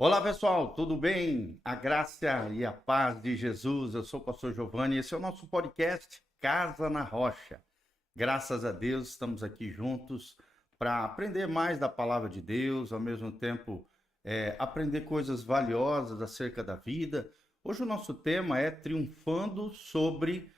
Olá pessoal, tudo bem? A graça e a paz de Jesus. Eu sou o pastor Giovanni e esse é o nosso podcast Casa na Rocha. Graças a Deus estamos aqui juntos para aprender mais da palavra de Deus, ao mesmo tempo aprender coisas valiosas acerca da vida. Hoje o nosso tema é triunfando sobre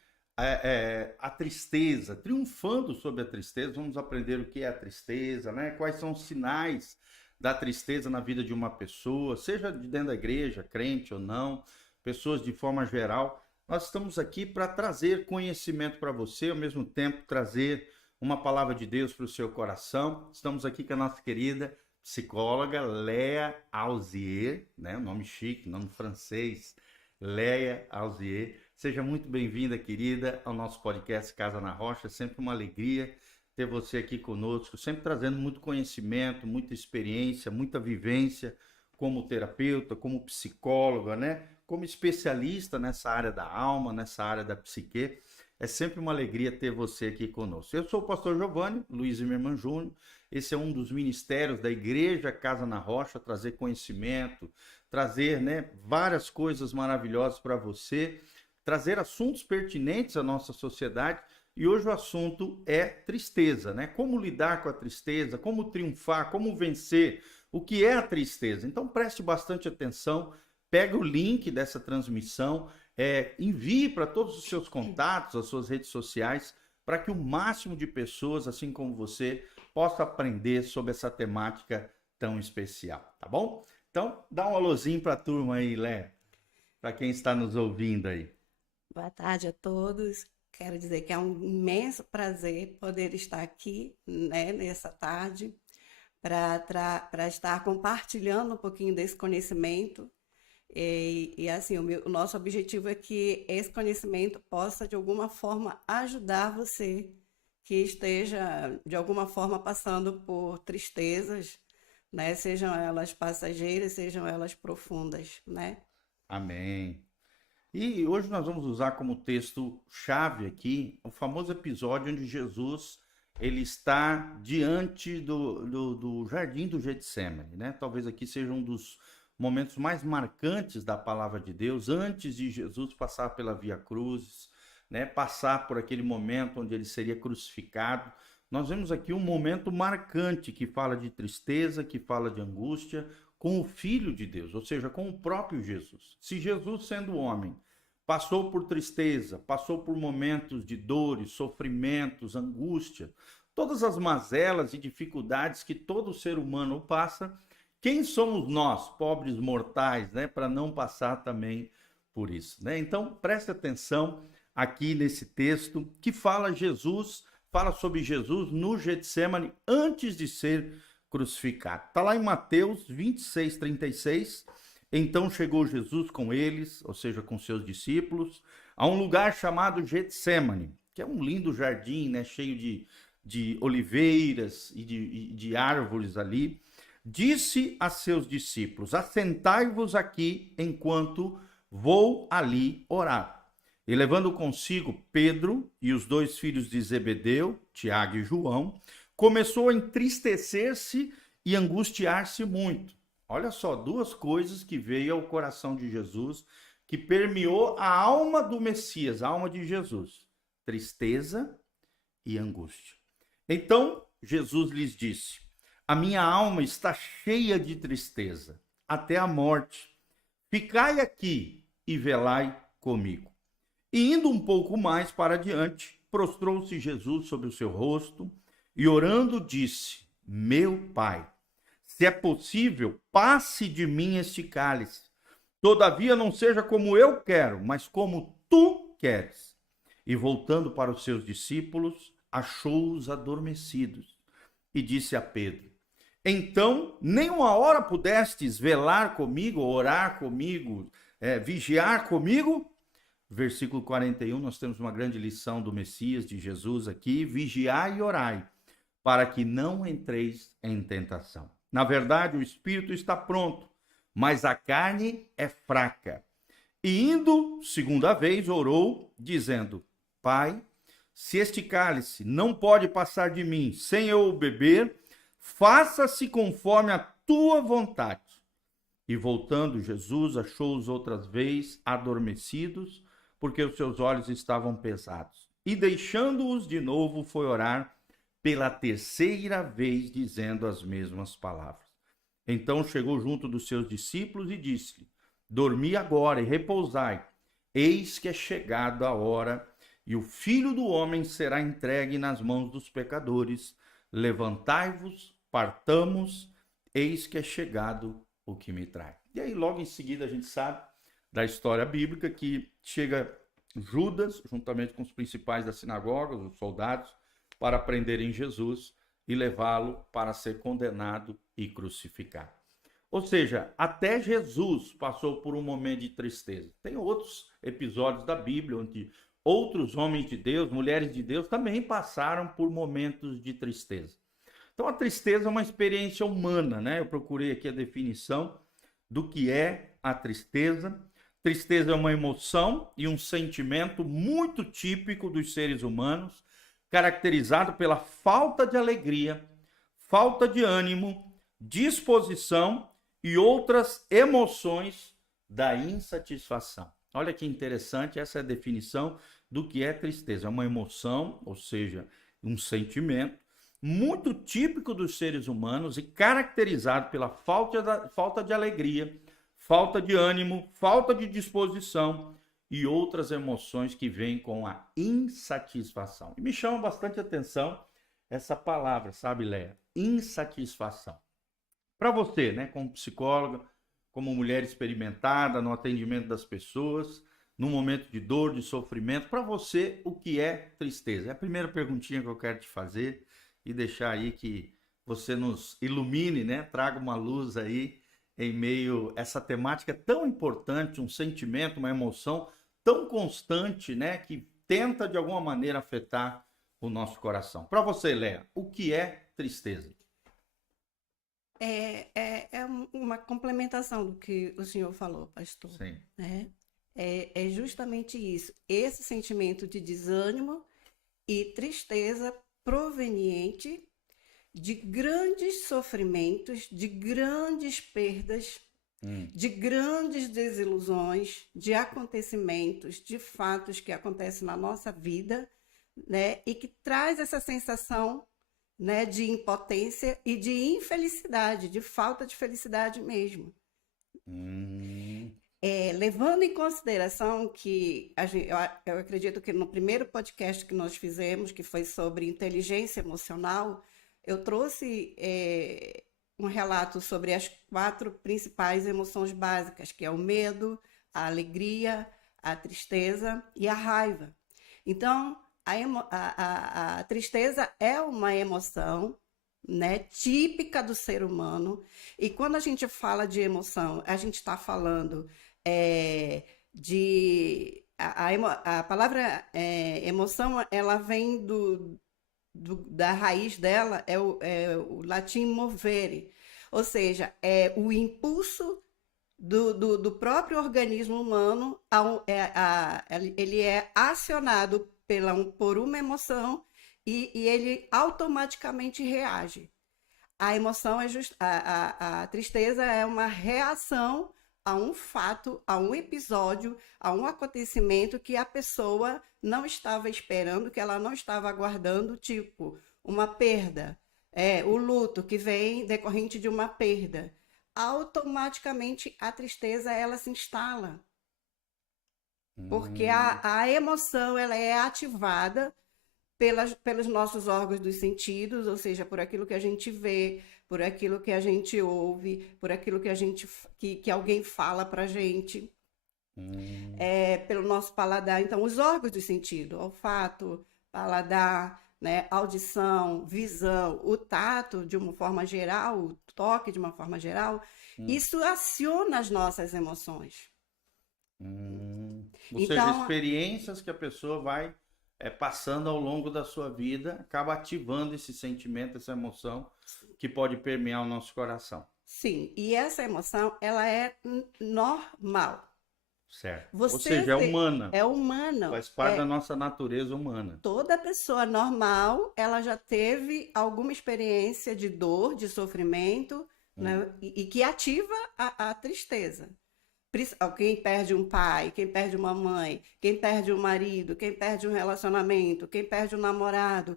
a tristeza. Triunfando sobre a tristeza, vamos aprender o que é a tristeza, né? Quais são os sinais da tristeza na vida de uma pessoa, seja de dentro da igreja, crente ou não, pessoas de forma geral. Nós estamos aqui para trazer conhecimento para você, ao mesmo tempo trazer uma palavra de Deus para o seu coração. Estamos aqui com a nossa querida psicóloga Léa Alzier, né? Um nome chique, nome francês, Léa Alzier. Seja muito bem-vinda, querida, ao nosso podcast Casa na Rocha. É sempre uma alegria ter você aqui conosco, sempre trazendo muito conhecimento, muita experiência, muita vivência como terapeuta, como psicóloga, né? Como especialista nessa área da alma, nessa área da psique. É sempre uma alegria ter você aqui conosco. Eu sou o pastor Giovanni Luiz Zimmermann Júnior. Esse é um dos ministérios da Igreja Casa na Rocha, trazer conhecimento, trazer, né, várias coisas maravilhosas para você, trazer assuntos pertinentes à nossa sociedade. E hoje o assunto é tristeza, né? Como lidar com a tristeza, como triunfar, como vencer, o que é a tristeza. Então preste bastante atenção, pega o link dessa transmissão, envie para todos os seus contatos, as suas redes sociais, para que o máximo de pessoas, assim como você, possa aprender sobre essa temática tão especial, tá bom? Então dá um alôzinho para a turma aí, Lé, para quem está nos ouvindo aí. Boa tarde a todos. Quero dizer que é um imenso prazer poder estar aqui, né, nessa tarde, para estar compartilhando um pouquinho desse conhecimento. Assim, o nosso objetivo é que esse conhecimento possa, de alguma forma, ajudar você que esteja, de alguma forma, passando por tristezas, né, sejam elas passageiras, sejam elas profundas, né? Amém. E hoje nós vamos usar como texto-chave aqui o famoso episódio onde Jesus ele está diante do jardim do Getsemane, né? Talvez aqui seja um dos momentos mais marcantes da palavra de Deus, antes de Jesus passar pela Via Crucis, né? Passar por aquele momento onde ele seria crucificado. Nós vemos aqui um momento marcante que fala de tristeza, que fala de angústia, com o Filho de Deus, ou seja, com o próprio Jesus. Se Jesus, sendo homem, passou por tristeza, passou por momentos de dores, sofrimentos, angústia, todas as mazelas e dificuldades que todo ser humano passa, quem somos nós, pobres mortais, né, para não passar também por isso, né? Então, preste atenção aqui nesse texto que fala sobre Jesus no Getsemane antes de ser crucificado. Está lá em Mateus 26, 36. Então chegou Jesus com eles, ou seja, com seus discípulos, a um lugar chamado Getsemane, que é um lindo jardim, né, cheio de oliveiras e de árvores ali. Disse a seus discípulos: assentai-vos aqui enquanto vou ali orar. E levando consigo Pedro e os dois filhos de Zebedeu, Tiago e João, começou a entristecer-se e angustiar-se muito. Olha só, duas coisas que veio ao coração de Jesus, que permeou a alma do Messias, a alma de Jesus: tristeza e angústia. Então Jesus lhes disse: a minha alma está cheia de tristeza, até a morte. Ficai aqui e velai comigo. E indo um pouco mais para diante, prostrou-se Jesus sobre o seu rosto e orando disse: meu Pai, se é possível, passe de mim este cálice. Todavia não seja como eu quero, mas como tu queres. E voltando para os seus discípulos, achou-os adormecidos. E disse a Pedro: então, nem uma hora pudestes velar comigo, orar comigo, vigiar comigo? Versículo 41, nós temos uma grande lição do Messias, de Jesus aqui: vigiai e orai, para que não entreis em tentação. Na verdade, o espírito está pronto, mas a carne é fraca. E indo, segunda vez, orou, dizendo: Pai, se este cálice não pode passar de mim sem eu o beber, faça-se conforme a tua vontade. E voltando Jesus, achou-os outra vez adormecidos, porque os seus olhos estavam pesados. E deixando-os de novo, foi orar pela terceira vez, dizendo as mesmas palavras. Então chegou junto dos seus discípulos e disse-lhe: dormi agora e repousai, eis que é chegada a hora, e o Filho do Homem será entregue nas mãos dos pecadores. Levantai-vos, partamos, eis que é chegado o que me trai. E aí logo em seguida a gente sabe da história bíblica que chega Judas, juntamente com os principais da sinagoga, os soldados, para prenderem Jesus e levá-lo para ser condenado e crucificado. Ou seja, até Jesus passou por um momento de tristeza. Tem outros episódios da Bíblia onde outros homens de Deus, mulheres de Deus, também passaram por momentos de tristeza. Então a tristeza é uma experiência humana, né? Eu procurei aqui a definição do que é a tristeza. Tristeza é uma emoção e um sentimento muito típico dos seres humanos, caracterizado pela falta de alegria, falta de ânimo, disposição e outras emoções da insatisfação. Olha que interessante, essa é a definição do que é tristeza. É uma emoção, ou seja, um sentimento muito típico dos seres humanos e caracterizado pela falta de alegria, falta de ânimo, falta de disposição e outras emoções que vêm com a insatisfação. E me chama bastante atenção essa palavra, sabe, Léa? Insatisfação. Para você, né, como psicóloga, como mulher experimentada no atendimento das pessoas, num momento de dor, de sofrimento, para você, o que é tristeza? É a primeira perguntinha que eu quero te fazer e deixar aí que você nos ilumine, né? Traga uma luz aí em meio a essa temática tão importante, um sentimento, uma emoção tão constante, né? Que tenta de alguma maneira afetar o nosso coração. Para você, Léa, o que é tristeza? É uma complementação do que o senhor falou, pastor. Sim. Né? É justamente isso. Esse sentimento de desânimo e tristeza proveniente de grandes sofrimentos, de grandes perdas, de grandes desilusões, de acontecimentos, de fatos que acontecem na nossa vida, né? E que traz essa sensação, né, de impotência e de infelicidade, de falta de felicidade mesmo. Levando em consideração que eu acredito que no primeiro podcast que nós fizemos, que foi sobre inteligência emocional, eu trouxe um relato sobre as 4 principais emoções básicas, que é o medo, a alegria, a tristeza e a raiva. Então, a tristeza é uma emoção, né, típica do ser humano, e quando a gente fala de emoção, a gente está falando a palavra emoção, ela vem da raiz dela, é o latim movere, ou seja, é o impulso do próprio organismo humano, ele é acionado por uma emoção e ele automaticamente reage. A emoção a tristeza é uma reação a um fato, a um episódio, a um acontecimento que a pessoa não estava esperando, que ela não estava aguardando, tipo uma perda, o luto que vem decorrente de uma perda. Automaticamente a tristeza ela se instala. Porque a emoção ela é ativada pelos nossos órgãos dos sentidos, ou seja, por aquilo que a gente vê, por aquilo que a gente ouve, por aquilo que alguém fala pra gente, pelo nosso paladar. Então, os órgãos do sentido, olfato, paladar, né, audição, visão, o tato de uma forma geral, o toque de uma forma geral, isso aciona as nossas emoções. Ou seja, experiências que a pessoa vai passando ao longo da sua vida, acaba ativando esse sentimento, essa emoção que pode permear o nosso coração. Sim, e essa emoção, ela é normal. Certo. Ou seja, é humana. É humana. Faz parte da nossa natureza humana. Toda pessoa normal, ela já teve alguma experiência de dor, de sofrimento, né? E que ativa a tristeza. Quem perde um pai, quem perde uma mãe, quem perde um marido, quem perde um relacionamento, quem perde um namorado,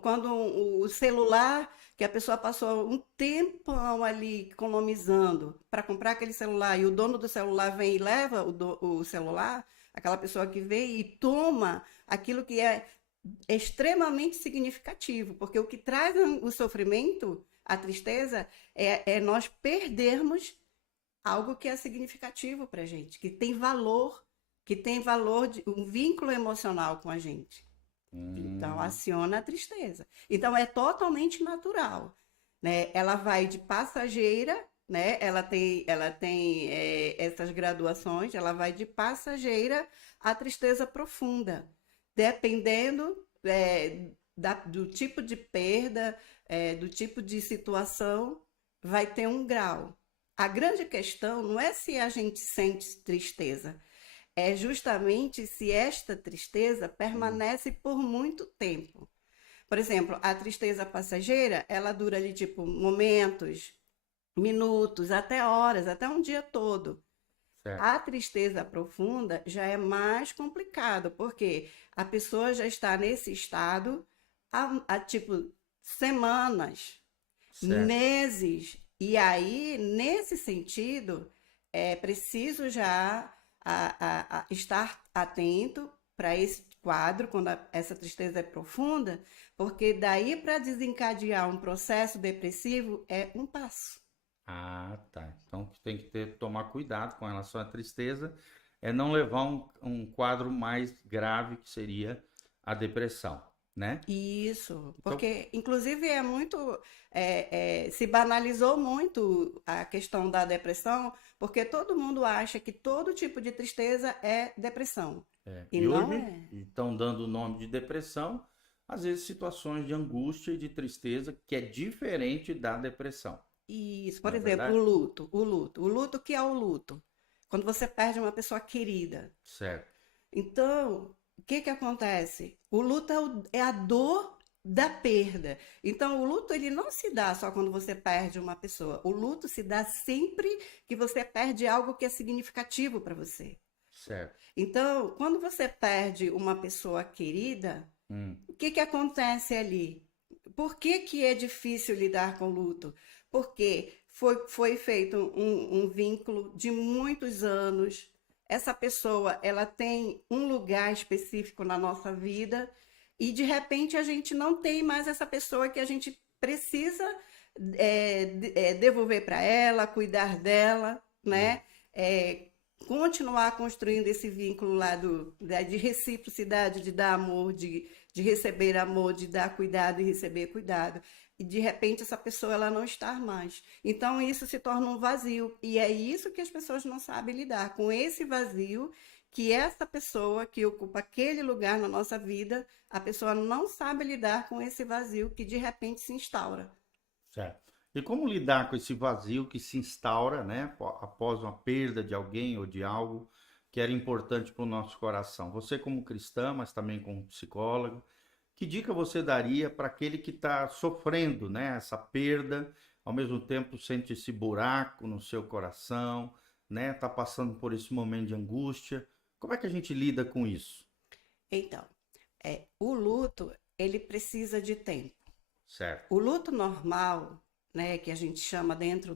quando o celular, que a pessoa passou um tempão ali economizando para comprar aquele celular e o dono do celular vem e leva o celular, aquela pessoa que vem e toma aquilo que é extremamente significativo, porque o que traz o sofrimento, a tristeza, é nós perdermos algo que é significativo para a gente, que tem valor de um vínculo emocional com a gente. Então, aciona a tristeza. Então, é totalmente natural, né? Ela vai de passageira, né? Ela tem essas graduações, ela vai de passageira à tristeza profunda, dependendo do tipo de perda, do tipo de situação, vai ter um grau. A grande questão não é se a gente sente tristeza, é justamente se esta tristeza permanece por muito tempo. Por exemplo, a tristeza passageira, ela dura ali tipo momentos, minutos, até horas, até um dia todo. Certo. A tristeza profunda já é mais complicado, porque a pessoa já está nesse estado há tipo semanas, Certo. meses. E aí, nesse sentido, é preciso já estar atento para esse quadro, quando essa tristeza é profunda, porque daí para desencadear um processo depressivo é um passo. Ah, tá. Então tem que tomar cuidado com relação à tristeza, é não levar um quadro mais grave que seria a depressão, né? Isso, Então, porque inclusive se banalizou muito a questão da depressão, porque todo mundo acha que todo tipo de tristeza é depressão. E e não hoje é. estão dando o nome de depressão, às vezes situações de angústia e de tristeza que é diferente da depressão, Isso, não por é exemplo, verdade? o luto que é o luto, quando você perde uma pessoa querida. Certo, Então, o que que acontece? O luto é a dor da perda. Então, o luto ele não se dá só quando você perde uma pessoa. O luto se dá sempre que você perde algo que é significativo para você. certo. Então, quando você perde uma pessoa querida, Hum, o que que acontece ali? Por que que é difícil lidar com o luto? Porque foi feito um vínculo de muitos anos. Essa pessoa, ela tem um lugar específico na nossa vida e de repente a gente não tem mais essa pessoa que a gente precisa devolver para ela, cuidar dela, hum, né? É, continuar construindo esse vínculo lá de reciprocidade, de dar amor, de receber amor, de dar cuidado e receber cuidado. E de repente essa pessoa ela não está mais. Então isso se torna um vazio. E é isso que as pessoas não sabem lidar, com esse vazio que essa pessoa que ocupa aquele lugar na nossa vida, a pessoa não sabe lidar com esse vazio que de repente se instaura. certo. E como lidar com esse vazio que se instaura, né, após uma perda de alguém ou de algo que era importante para o nosso coração? Você como cristã, mas também como psicóloga, que dica você daria para aquele que está sofrendo, né, essa perda, ao mesmo tempo sente esse buraco no seu coração, né, está passando por esse momento de angústia? Como é que a gente lida com isso? Então, o luto, ele precisa de tempo. Certo. O luto normal, né, que a gente chama dentro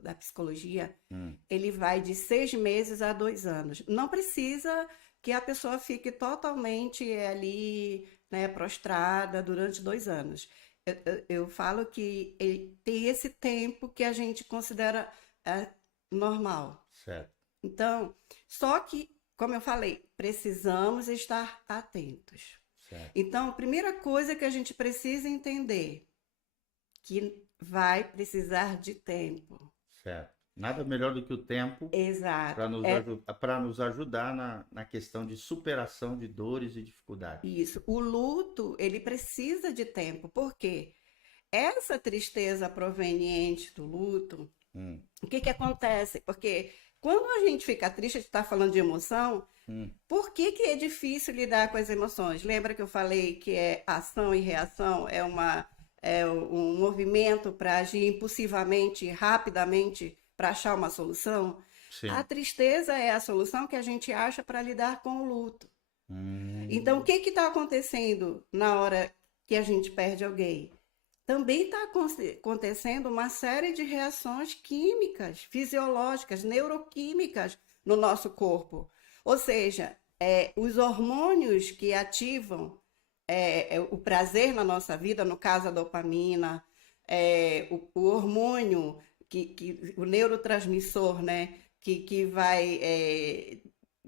da psicologia, Hum, ele vai de 6 meses a 2 anos. Não precisa que a pessoa fique totalmente ali, né, prostrada durante 2 anos. Eu falo que tem esse tempo que a gente considera normal. certo, Então, só que, como eu falei, precisamos estar atentos. certo, Então, a primeira coisa que a gente precisa entender que vai precisar de tempo. certo. Nada melhor do que o tempo Exato. para nos ajudar na questão de superação de dores e dificuldades. Isso. O luto, ele precisa de tempo. Por quê? Essa tristeza proveniente do luto, Hum, o que que acontece? Porque quando a gente fica triste, a gente está falando de emoção, hum, por que que é difícil lidar com as emoções? Lembra que eu falei que é ação e reação? um movimento para agir impulsivamente, rapidamente, para achar uma solução. A Sim. tristeza é a solução que a gente acha para lidar com o luto. Então, o Hum, que está acontecendo na hora que a gente perde alguém? Também está acontecendo uma série de reações químicas, fisiológicas, neuroquímicas no nosso corpo. Ou seja, os hormônios que ativam o prazer na nossa vida, no caso a dopamina, o hormônio, o neurotransmissor, né, que vai,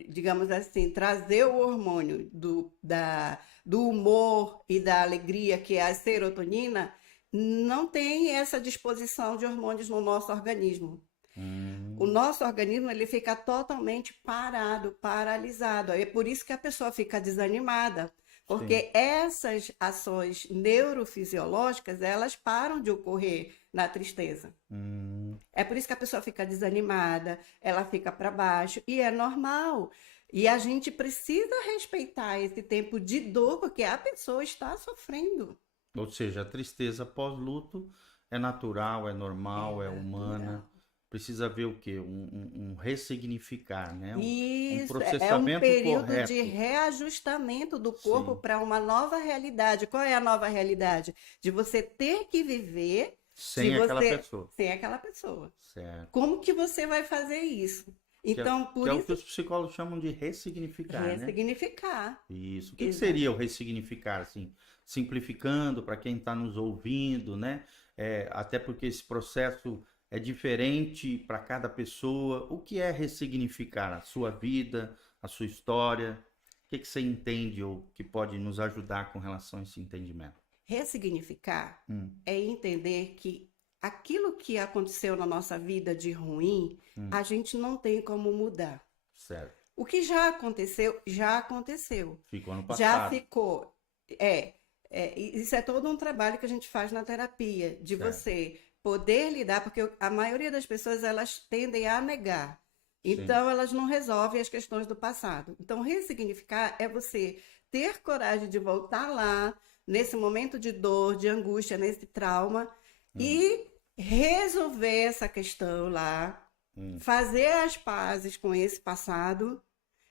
digamos assim, trazer o hormônio do humor e da alegria, que é a serotonina, não tem essa disposição de hormônios no nosso organismo. O hum, nosso organismo ele fica totalmente parado, paralisado. É por isso que a pessoa fica desanimada, sim. porque essas ações neurofisiológicas elas param de ocorrer na tristeza. Hum, É por isso que a pessoa fica desanimada, ela fica para baixo e é normal. E a gente precisa respeitar esse tempo de dor, porque a pessoa está sofrendo. ou seja, a tristeza pós-luto é natural, é É normal, é humana. natural. Precisa ver o quê? Um ressignificar, né? Um Isso é um processamento período de correto. reajustamento do corpo Sim. para uma nova realidade. Qual é a nova realidade? De você ter que viver se Sem aquela você pessoa. sem aquela pessoa. Certo. Como que você vai fazer isso? Que é, Então, que por é o que isso, os psicólogos chamam de ressignificar, né? ressignificar. Isso. O que Exato. seria o ressignificar, assim? Simplificando para quem está nos ouvindo, né? Até porque esse processo é diferente para cada pessoa. O que é ressignificar a sua vida, a sua história? O que você entende ou que pode nos ajudar com relação a esse entendimento? Ressignificar Hum, é entender que aquilo que aconteceu na nossa vida de ruim, hum, a gente não tem como mudar. certo. O que já aconteceu, já aconteceu. Ficou no Já passado. ficou. É, isso é todo um trabalho que a gente faz na terapia, de Certo. você poder lidar, porque a maioria das pessoas elas tendem a negar. Sim. Então, elas não resolvem as questões do passado. Então, ressignificar é você ter coragem de voltar lá, nesse momento de dor, de angústia, nesse trauma, Hum, e resolver essa questão lá, hum. fazer as pazes com esse passado,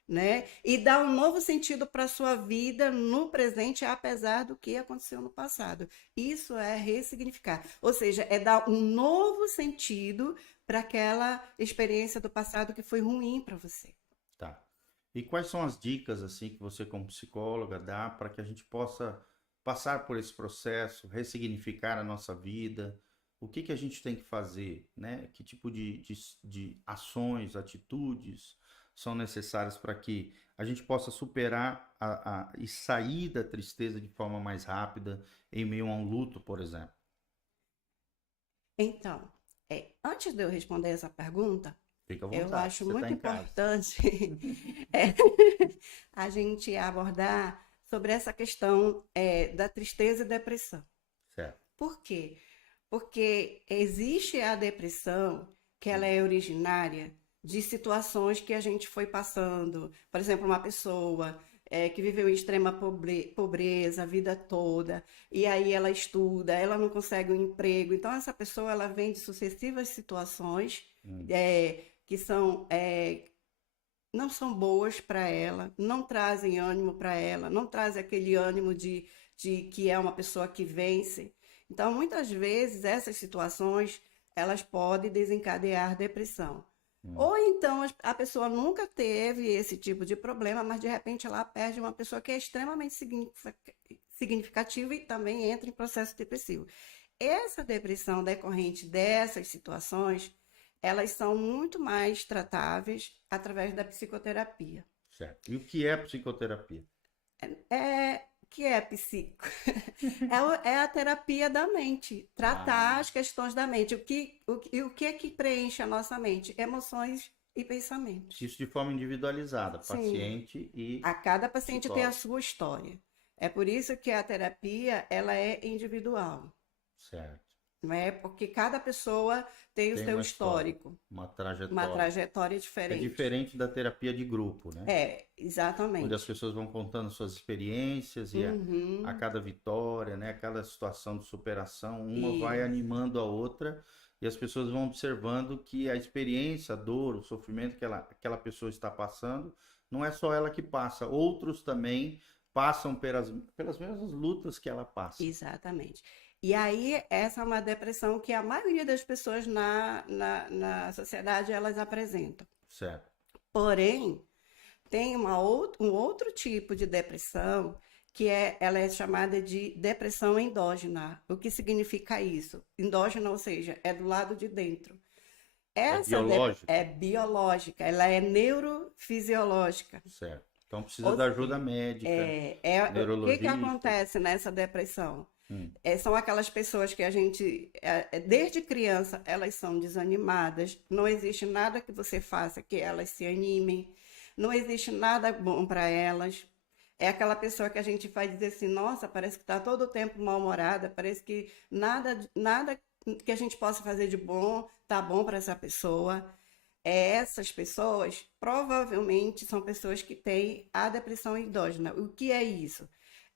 né? E dar um novo sentido para a sua vida no presente, apesar do que aconteceu no passado. Isso é ressignificar. Ou seja, é dar um novo sentido para aquela experiência do passado que foi ruim para você. Tá. E quais são as dicas assim que você como psicóloga dá para que a gente possa passar por esse processo, ressignificar a nossa vida? O que que a gente tem que fazer, né? Que tipo de ações, atitudes são necessárias para que a gente possa superar e sair da tristeza de forma mais rápida em meio a um luto, por exemplo? Então, antes de eu responder essa pergunta, Fica à eu vontade, acho você está muito em casa. importante é, a gente abordar sobre essa questão da tristeza e depressão. Certo. Por quê? Porque existe a depressão que ela é originária de situações que a gente foi passando. Por exemplo, uma pessoa que viveu em extrema pobreza a vida toda, e aí ela estuda, ela não consegue um emprego. Então, essa pessoa ela vem de sucessivas situações Hum, que não são boas para ela, não trazem ânimo para ela, não trazem aquele ânimo de que é uma pessoa que vence. Então, muitas vezes, essas situações, elas podem desencadear depressão. hum. Ou então a pessoa nunca teve esse tipo de problema, mas de repente ela perde uma pessoa que é extremamente significativa e também entra em processo depressivo. Essa depressão decorrente dessas situações, elas são muito mais tratáveis através da psicoterapia. Certo. E o que é psicoterapia? Que é psico? É a terapia da mente, tratar Ah, as questões da mente. O que é que preenche a nossa mente? Emoções e pensamentos. isso de forma individualizada, Sim, paciente e a cada paciente tem a psicólogo. sua história. É por isso que a terapia ela é individual. Certo. não é? Porque cada pessoa tem o Tem seu uma história, histórico, uma uma trajetória. trajetória É diferente. diferente da terapia de grupo, né? Onde as Exatamente. pessoas vão contando suas experiências e a Uhum, cada vitória, né, a cada situação de superação, uma vai isso, animando a outra e as pessoas vão observando que a experiência, a dor, o sofrimento que aquela pessoa está passando, não é só ela que passa, outros também passam pelas mesmas lutas que ela passa. exatamente. E aí, essa é uma depressão que a maioria das pessoas na sociedade elas apresentam. Certo. Porém, tem um outro tipo de depressão ela é chamada de depressão endógena. O que significa isso? Endógena, ou seja, é do lado de dentro. É É biológico, biológica, ela é neurofisiológica. certo. Então precisa Ou da ajuda seja, médica, o que neurologista. acontece nessa depressão? Hum, São aquelas pessoas que desde criança, elas são desanimadas, não existe nada que você faça que elas se animem, não existe nada bom para elas. É aquela pessoa que a gente faz dizer assim, nossa, parece que está todo o tempo mal-humorada, parece que nada que a gente possa fazer de bom tá bom para essa pessoa. Essas pessoas provavelmente são pessoas que têm a depressão endógena. O que é isso?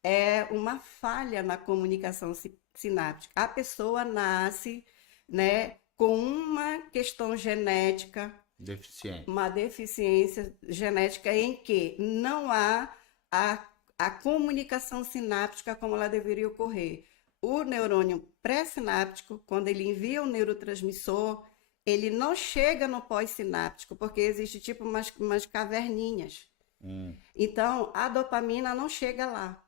É uma falha na comunicação sináptica. A pessoa nasce, né, com uma questão genética, deficiente. uma deficiência genética em que não há a, a comunicação sináptica como ela deveria ocorrer. O neurônio pré-sináptico, quando ele envia o neurotransmissor, ele não chega no pós-sináptico, porque existe tipo umas caverninhas. Hum, Então, a dopamina não chega lá.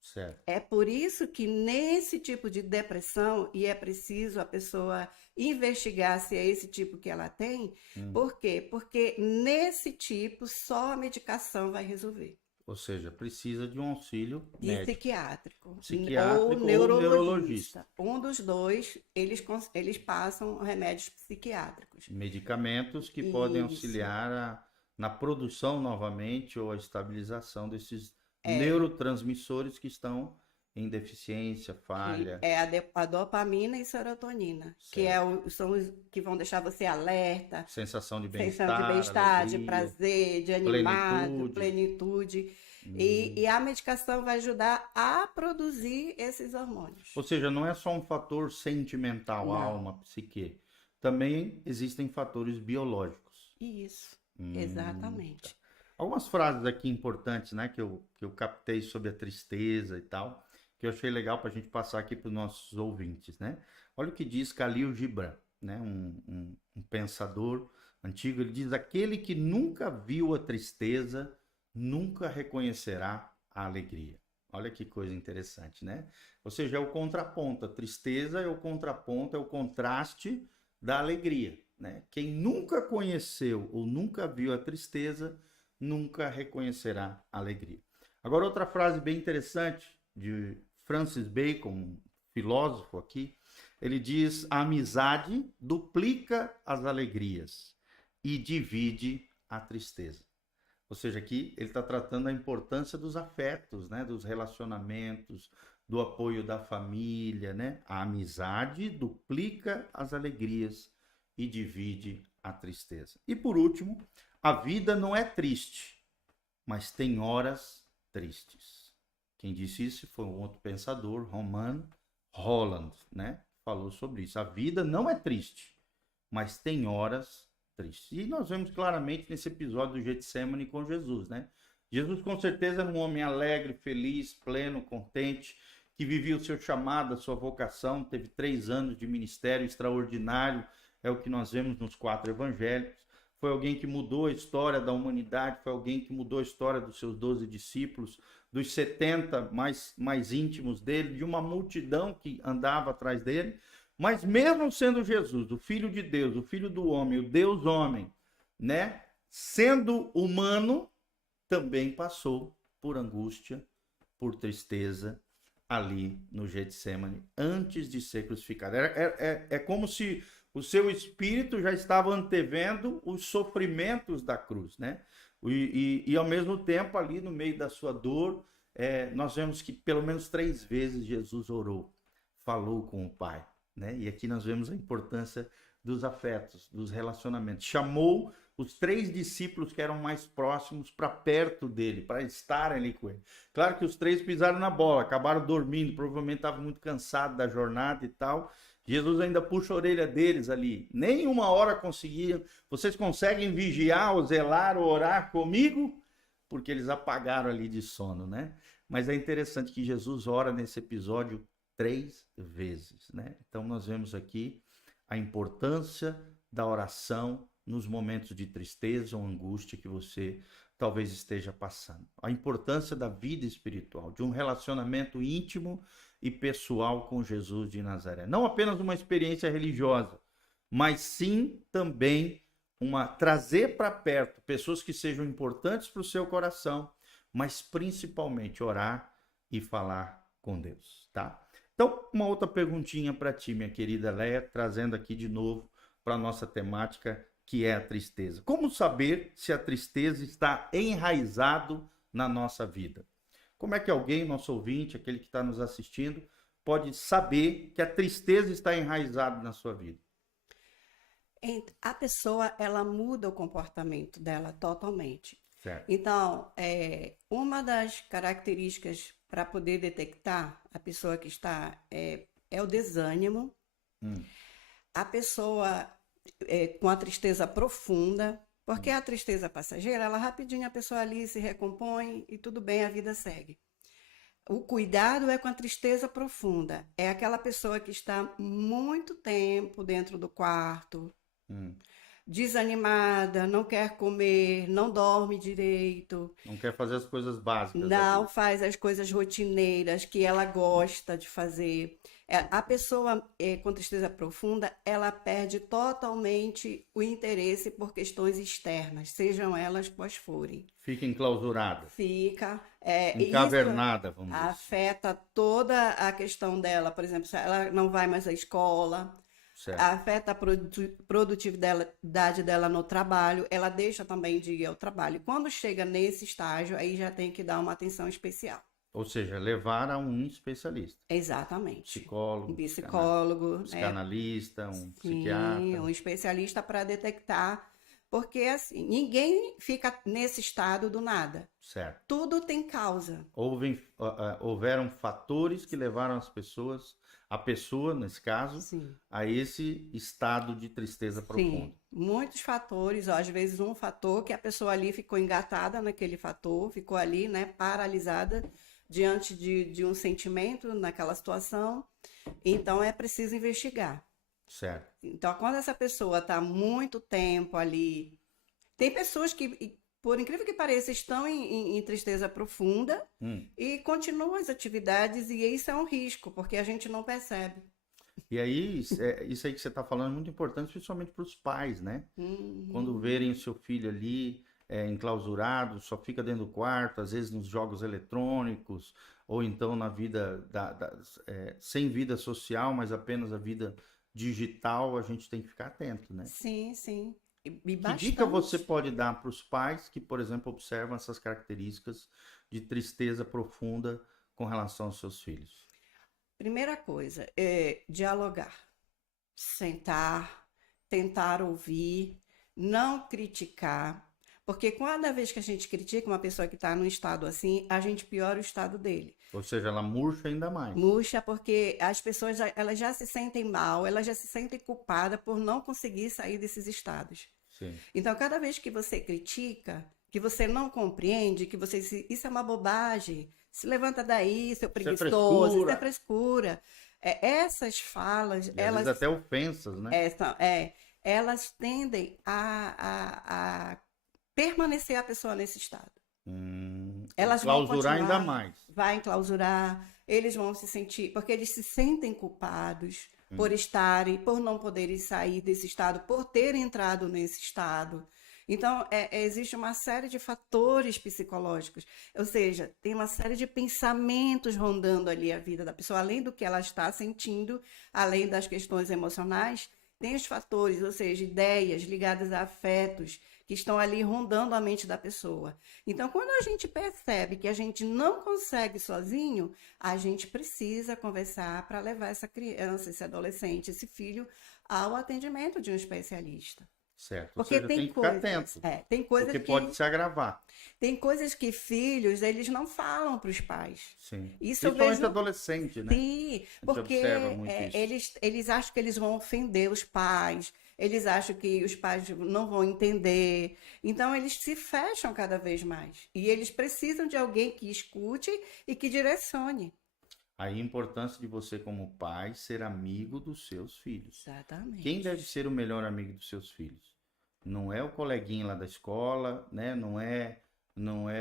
certo. É por isso que nesse tipo de depressão, e é preciso a pessoa investigar se é esse tipo que ela tem, Hum. por quê? Porque nesse tipo só a medicação vai resolver. Ou seja, precisa de um auxílio De médico, psiquiátrico ou psiquiátrico ou neurologista. neurologista. Um dos dois, eles passam remédios psiquiátricos. Medicamentos que podem Isso. auxiliar na produção novamente ou a estabilização desses É, neurotransmissores que estão em deficiência, que falha, é a dopamina e serotonina, certo? são os que vão deixar você alerta, Sensação de sensação de bem-estar, bem-estar, de alegria, prazer, de animado, plenitude. plenitude. E Hum. a medicação vai ajudar a produzir esses hormônios. Ou seja, não é só um fator sentimental, Não. alma, psique. Também existem fatores biológicos. Isso, Tá. exatamente. Algumas frases aqui importantes, né, que eu captei sobre a tristeza e tal, que eu achei legal para a gente passar aqui para os nossos ouvintes, né? Olha o que diz Khalil Gibran, né, um pensador antigo. Ele diz: aquele que nunca viu a tristeza nunca reconhecerá a alegria. Olha que coisa interessante, né? Ou seja, é o contraponto. A tristeza é o contraponto, é o contraste da alegria, né? Quem nunca conheceu ou nunca viu a tristeza nunca reconhecerá a alegria. Agora, outra frase bem interessante de Francis Bacon, um filósofo aqui, ele diz: a amizade duplica as alegrias e divide a tristeza. Ou seja, aqui ele está tratando da importância dos afetos, né? Dos relacionamentos, do apoio da família, né? A amizade duplica as alegrias e divide a tristeza. E por último, a vida não é triste, mas tem horas tristes. Quem disse isso foi um outro pensador, Roman Roland, né? Falou sobre isso. A vida não é triste, mas tem horas tristes. E nós vemos claramente nesse episódio do Getsemane com Jesus, né? Jesus com certeza era um homem alegre, feliz, pleno, contente, que vivia o seu chamado, a sua vocação, teve 3 anos de ministério extraordinário, é o que nós vemos nos 4 evangelhos. Foi alguém que mudou a história da humanidade, foi alguém que mudou a história dos seus 12 discípulos, dos 70 mais íntimos dele, de uma multidão que andava atrás dele. Mas mesmo sendo Jesus, o Filho de Deus, o Filho do homem, o Deus homem, né? Sendo humano, também passou por angústia, por tristeza ali no Getsemane, antes de ser crucificado. É como se o seu espírito já estava antevendo os sofrimentos da cruz, né? E ao mesmo tempo, ali no meio da sua dor, nós vemos que pelo menos 3 vezes Jesus orou, falou com o Pai, né? E aqui nós vemos a importância dos afetos, dos relacionamentos. Chamou os 3 discípulos que eram mais próximos para perto dele, para estarem ali com ele. Claro que os 3 pisaram na bola, acabaram dormindo, provavelmente estavam muito cansados da jornada e tal. Jesus ainda puxa a orelha deles ali. Nem uma hora conseguiam. Vocês conseguem vigiar, ou zelar, ou orar comigo? Porque eles apagaram ali de sono, né? Mas é interessante que Jesus ora nesse episódio 3 vezes, né? Então nós vemos aqui a importância da oração nos momentos de tristeza ou angústia que você talvez esteja passando. A importância da vida espiritual, de um relacionamento íntimo e pessoal com Jesus de Nazaré. Não apenas uma experiência religiosa, mas sim também trazer para perto pessoas que sejam importantes para o seu coração, mas principalmente orar e falar com Deus, tá? Então, uma outra perguntinha para ti, minha querida Leia, trazendo aqui de novo para a nossa temática, que é a tristeza. Como saber se a tristeza está enraizado na nossa vida? Como é que alguém, nosso ouvinte, aquele que está nos assistindo, pode saber que a tristeza está enraizada na sua vida? A pessoa, ela muda o comportamento dela totalmente. Certo. Então, uma das características para poder detectar a pessoa que está é o desânimo. A pessoa com a tristeza profunda, porque a tristeza passageira, ela rapidinho a pessoa ali se recompõe e tudo bem, a vida segue. O cuidado é com a tristeza profunda. É aquela pessoa que está muito tempo dentro do quarto, desanimada, não quer comer, não dorme direito. Não quer fazer as coisas básicas. Não faz as coisas rotineiras que ela gosta de fazer. A pessoa com tristeza profunda, ela perde totalmente o interesse por questões externas, sejam elas quais forem. Fica enclausurada. Fica. Encavernada, vamos dizer. Afeta toda a questão dela. Por exemplo, se ela não vai mais à escola, certo. Afeta a produtividade dela no trabalho, ela deixa também de ir ao trabalho. Quando chega nesse estágio, aí já tem que dar uma atenção especial. Ou seja, levar a um especialista. Exatamente. Psicólogo. Um psicólogo. Psicanalista, um Sim, psiquiatra. um especialista para detectar. Porque, assim, ninguém fica nesse estado do nada. Certo. Tudo tem causa. Houveram fatores que levaram a pessoa, nesse caso, Sim. a esse estado de tristeza profunda. Sim, muitos fatores. Às vezes um fator que a pessoa ali ficou engatada naquele fator, ficou ali, né, paralisada diante de um sentimento naquela situação. Então, é preciso investigar. Certo. Então, quando essa pessoa está muito tempo ali... Tem pessoas que, por incrível que pareça, estão em tristeza profunda e continuam as atividades, e isso é um risco, porque a gente não percebe. E aí, isso aí que você está falando é muito importante, principalmente para os pais, né? Quando verem o seu filho ali enclausurado, só fica dentro do quarto, às vezes nos jogos eletrônicos, ou então na vida, sem vida social, mas apenas a vida digital, a gente tem que ficar atento, né? Sim, sim. E Que bastante. dica você pode dar para os pais que, por exemplo, observam essas características de tristeza profunda com relação aos seus filhos? Primeira coisa é dialogar, sentar, tentar ouvir, não criticar, porque cada vez que a gente critica uma pessoa que está num estado assim, a gente piora o estado dele. Ou seja, ela murcha ainda mais. Murcha porque as pessoas elas já se sentem mal, elas já se sentem culpadas por não conseguir sair desses estados. Sim. Então, cada vez que você critica, que você não compreende, que você diz, isso é uma bobagem, se levanta daí, seu preguiçoso, isso é frescura. Essas falas, e às vezes até ofensas, né? Elas tendem a permanecer a pessoa nesse estado. Elas vão clausurar continuar, ainda mais. Vai enclausurar, eles vão se sentir, porque eles se sentem culpados por estarem, por não poderem sair desse estado, por terem entrado nesse estado. Então, existe uma série de fatores psicológicos, ou seja, tem uma série de pensamentos rondando ali a vida da pessoa, além do que ela está sentindo, além das questões emocionais, Tem os fatores, ou seja, ideias ligadas a afetos que estão ali rondando a mente da pessoa. Então, quando a gente percebe que a gente não consegue sozinho, a gente precisa conversar para levar essa criança, esse adolescente, esse filho ao atendimento de um especialista. Certo. Ou Porque seja, tem que ficar atento, tem coisas porque pode se agravar. tem coisas que filhos, eles não falam para os pais. Sim. Isso eu Principalmente vejo, adolescente, né? sim, A gente porque observa muito isso. eles acham que eles vão ofender os pais, eles acham que os pais não vão entender. Então, eles se fecham cada vez mais. E eles precisam de alguém que escute e que direcione. Aí a importância de você, como pai, ser amigo dos seus filhos. Exatamente. Quem deve ser o melhor amigo dos seus filhos? Não é o coleguinha lá da escola, né? Não é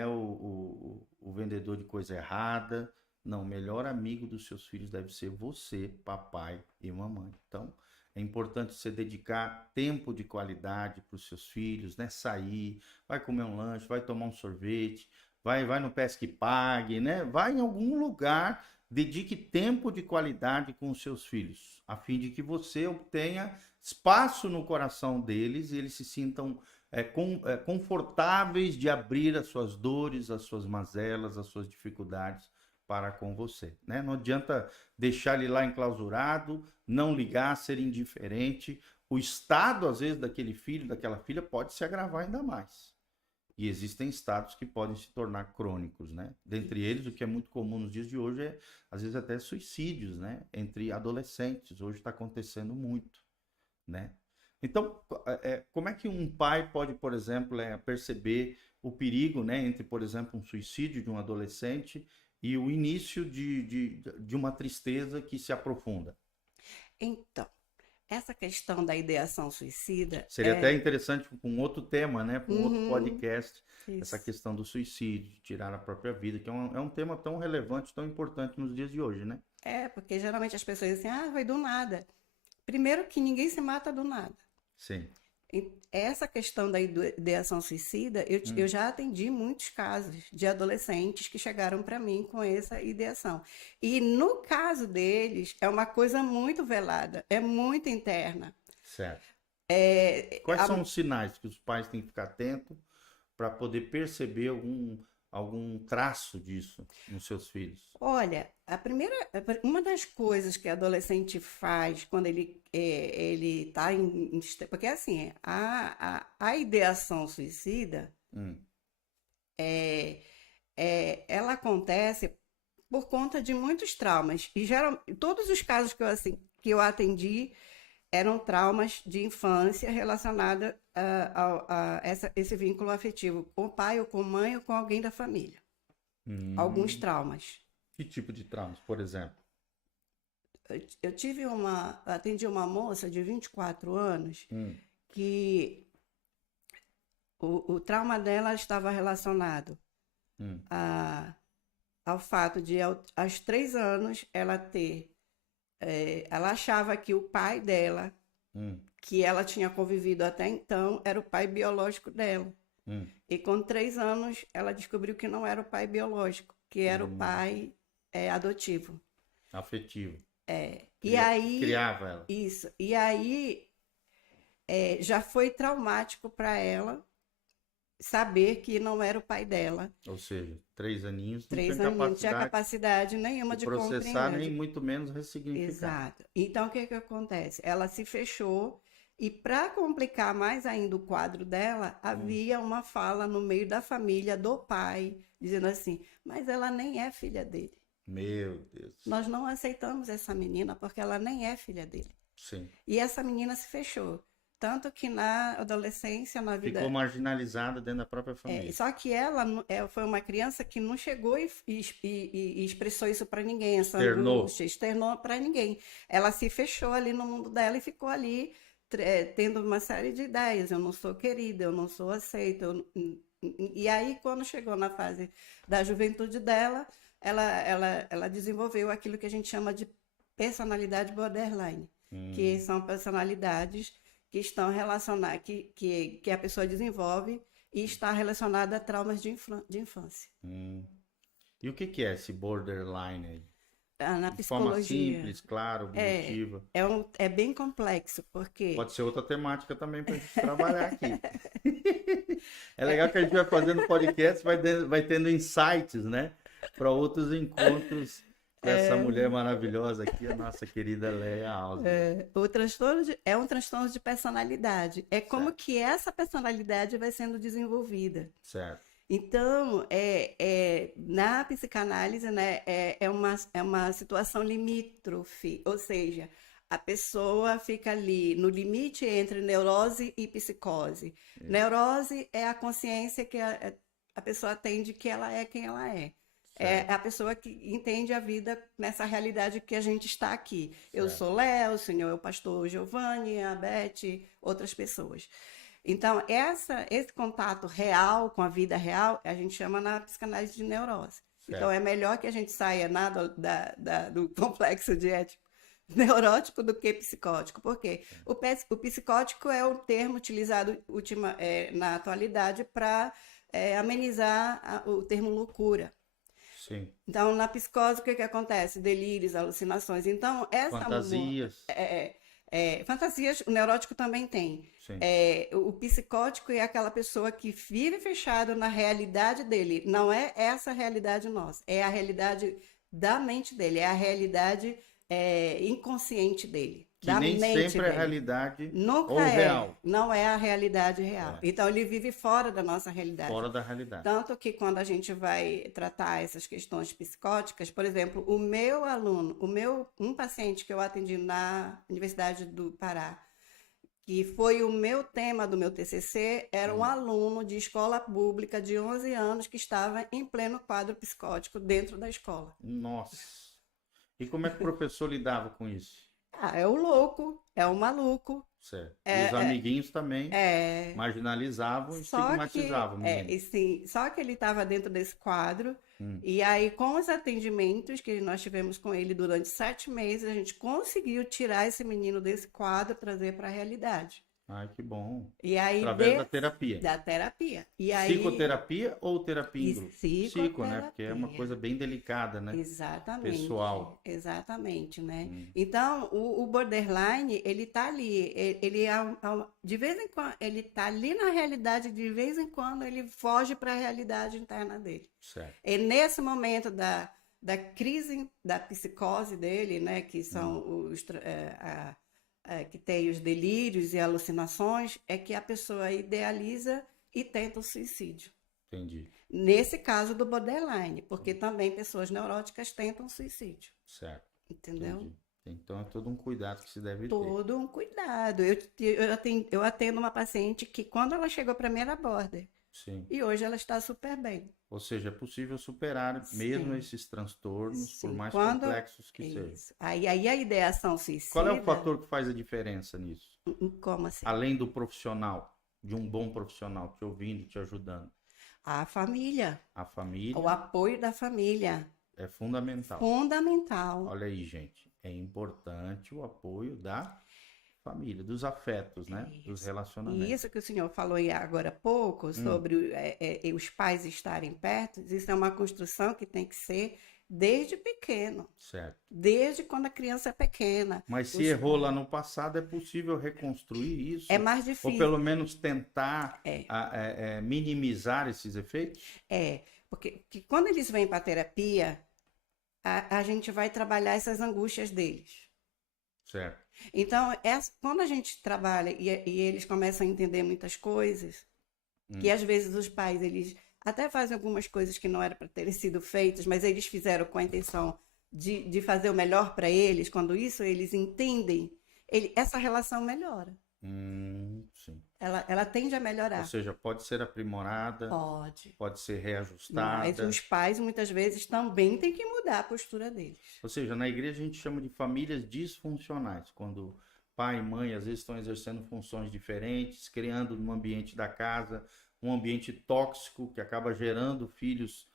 o vendedor de coisa errada. Não, o melhor amigo dos seus filhos deve ser você, papai e mamãe. Então, é importante você dedicar tempo de qualidade para os seus filhos, né? Sair, vai comer um lanche, vai tomar um sorvete, vai no Pesque e Pague, né? Vai em algum lugar, dedique tempo de qualidade com os seus filhos, a fim de que você obtenha espaço no coração deles e eles se sintam confortáveis de abrir as suas dores, as suas mazelas, as suas dificuldades para com você, né? Não adianta deixar ele lá enclausurado, não ligar, ser indiferente. O estado, às vezes, daquele filho, daquela filha, pode se agravar ainda mais. E existem estados que podem se tornar crônicos, né? Dentre eles, o que é muito comum nos dias de hoje é, às vezes, até suicídios, né? Entre adolescentes. Hoje está acontecendo muito, né? Então, como é que um pai pode, por exemplo, perceber o perigo, né? Entre, por exemplo, um suicídio de um adolescente e o início de uma tristeza que se aprofunda? Então, essa questão da ideação suicida Seria até interessante com um outro tema, né? Com outro Uhum, podcast, essa isso. questão do suicídio, de tirar a própria vida, que é um tema tão relevante, tão importante nos dias de hoje, né? Porque geralmente as pessoas dizem assim, foi do nada. Primeiro que ninguém se mata do nada. Sim. Essa questão da ideação suicida, eu já atendi muitos casos de adolescentes que chegaram para mim com essa ideação. E no caso deles, é uma coisa muito velada, é muito interna. Certo. É, Quais são os sinais que os pais têm que ficar atentos para poder perceber algum traço disso nos seus filhos? Olha, uma das coisas que o adolescente faz quando ele está porque assim, a ideação suicida, Hum, ela acontece por conta de muitos traumas. E todos os casos que eu atendi eram traumas de infância relacionados a esse vínculo afetivo com o pai ou com a mãe ou com alguém da família. Alguns traumas. Que tipo de traumas, por exemplo? Eu atendi uma moça de 24 anos que o trauma dela estava relacionado ao fato de, aos 3 anos, ela achava que o pai dela, que ela tinha convivido até então, era o pai biológico dela. E com 3 anos, ela descobriu que não era o pai biológico, que era o pai adotivo. Afetivo. E aí, criava ela. isso. E aí, já foi traumático para ela saber que não era o pai dela. Ou seja, 3 aninhos, 3 anos não tinha capacidade nenhuma de processar, compreender. nem muito menos ressignificar. Exato. Então, o que acontece? Ela se fechou e, para complicar mais ainda o quadro dela, havia uma fala no meio da família do pai, dizendo assim, mas ela nem é filha dele. Meu Deus. Nós não aceitamos essa menina porque ela nem é filha dele. Sim. E essa menina se fechou. Tanto que na adolescência, na vida... Ficou marginalizada dentro da própria família. Só que ela foi uma criança que não chegou e expressou isso para ninguém, essa angústia, externou para ninguém. Ela se fechou ali no mundo dela e ficou ali tendo uma série de ideias. Eu não sou querida, eu não sou aceita. E aí, quando chegou na fase da juventude dela, ela desenvolveu aquilo que a gente chama de personalidade borderline, que são personalidades que estão relacionadas, que a pessoa desenvolve e está relacionada a traumas de infância. E o que é esse borderline aí? na De forma psicologia simples, clara, é, objetiva. é bem complexo, porque Pode ser outra temática também para a gente trabalhar aqui. É legal que a gente vai fazendo podcast, vai tendo insights, né? Para outros encontros com essa mulher maravilhosa aqui, a nossa querida Leia Alves. o transtorno é um transtorno de personalidade. É como Certo. que essa personalidade vai sendo desenvolvida. Certo. Então, na psicanálise, né, é uma situação limítrofe, ou seja, a pessoa fica ali no limite entre neurose e psicose. Isso. Neurose é a consciência que a pessoa tem de que ela é quem ela é. É Certo. a pessoa que entende a vida nessa realidade que a gente está aqui. Eu Certo. sou Léo, o senhor é o pastor Giovanni, a Beth, outras pessoas. Então, esse contato real com a vida real, a gente chama na psicanálise de neurose. Certo. Então, é melhor que a gente saia do complexo de ético neurótico do que psicótico. Por quê? O psicótico é o termo utilizado na atualidade para amenizar o termo loucura. Sim. Então, na psicose, o que acontece? Delírios, alucinações. Então, Fantasias. Fantasias, o neurótico também tem. Sim. O psicótico é aquela pessoa que vive fechado na realidade dele. Não é essa a realidade nossa. É a realidade da mente dele. É a realidade inconsciente dele. Que da nem mente sempre é a dele. realidade Nunca ou é. real. Não é a realidade real. É. Então, ele vive fora da nossa realidade. Fora da realidade. Tanto que quando a gente vai tratar essas questões psicóticas, por exemplo, o meu aluno, um paciente que eu atendi na Universidade do Pará, que foi o meu tema do meu TCC, era um aluno de escola pública de 11 anos que estava em pleno quadro psicótico dentro da escola. Nossa. E como é que o professor lidava com isso? É o louco, é o maluco. Certo. E os amiguinhos também É, marginalizavam e Só que, estigmatizavam o menino. só que ele estava dentro desse quadro, e aí com os atendimentos que nós tivemos com ele durante 7 meses, a gente conseguiu tirar esse menino desse quadro, trazer para a realidade. Ai, que bom. E aí, Através da terapia. Da terapia. E aí, Psicoterapia ou terapia em grupo? Psico, né? Porque é uma psicoterapia. coisa bem delicada, né? Exatamente. Pessoal. Exatamente, né? Então, o borderline, ele tá ali, de vez em quando, ele tá ali na realidade, de vez em quando ele foge para a realidade interna dele. Certo. E nesse momento da crise, da psicose dele, né, que são que tem os delírios e alucinações, é que a pessoa idealiza e tenta o suicídio. Entendi. Nesse caso do borderline, porque também pessoas neuróticas tentam suicídio. Certo. Entendeu? Entendi. Então é todo um cuidado que se deve ter. Todo um cuidado. Eu atendo uma paciente que quando ela chegou para mim era border. Sim. E hoje ela está super bem. Ou seja, é possível superar mesmo esses transtornos, por mais complexos que sejam. Aí a ideação suicida... Qual é o fator que faz a diferença nisso? Como assim? Além do profissional, de um bom profissional te ouvindo, te ajudando. A família. A família. O apoio da família. É fundamental. Fundamental. Olha aí, gente. É importante o apoio da família, dos afetos, né? Dos relacionamentos. E isso que o senhor falou agora há pouco, sobre os pais estarem perto, isso é uma construção que tem que ser desde pequeno. Certo. Desde quando a criança é pequena. Mas se errou lá no passado, é possível reconstruir isso? É mais difícil. Ou pelo menos tentar minimizar esses efeitos? Porque quando eles vêm para a terapia, a gente vai trabalhar essas angústias deles. Certo. Então, quando a gente trabalha e eles começam a entender muitas coisas, que às vezes os pais, eles até fazem algumas coisas que não eram para terem sido feitas, mas eles fizeram com a intenção de fazer o melhor para eles, quando isso eles entendem, essa relação melhora. Sim. Ela tende a melhorar. Ou seja, pode ser aprimorada, pode ser reajustada. Mas os pais, muitas vezes, também têm que mudar a postura deles. Ou seja, na igreja a gente chama de famílias disfuncionais, quando pai e mãe às vezes estão exercendo funções diferentes, criando no ambiente da casa um ambiente tóxico que acaba gerando filhos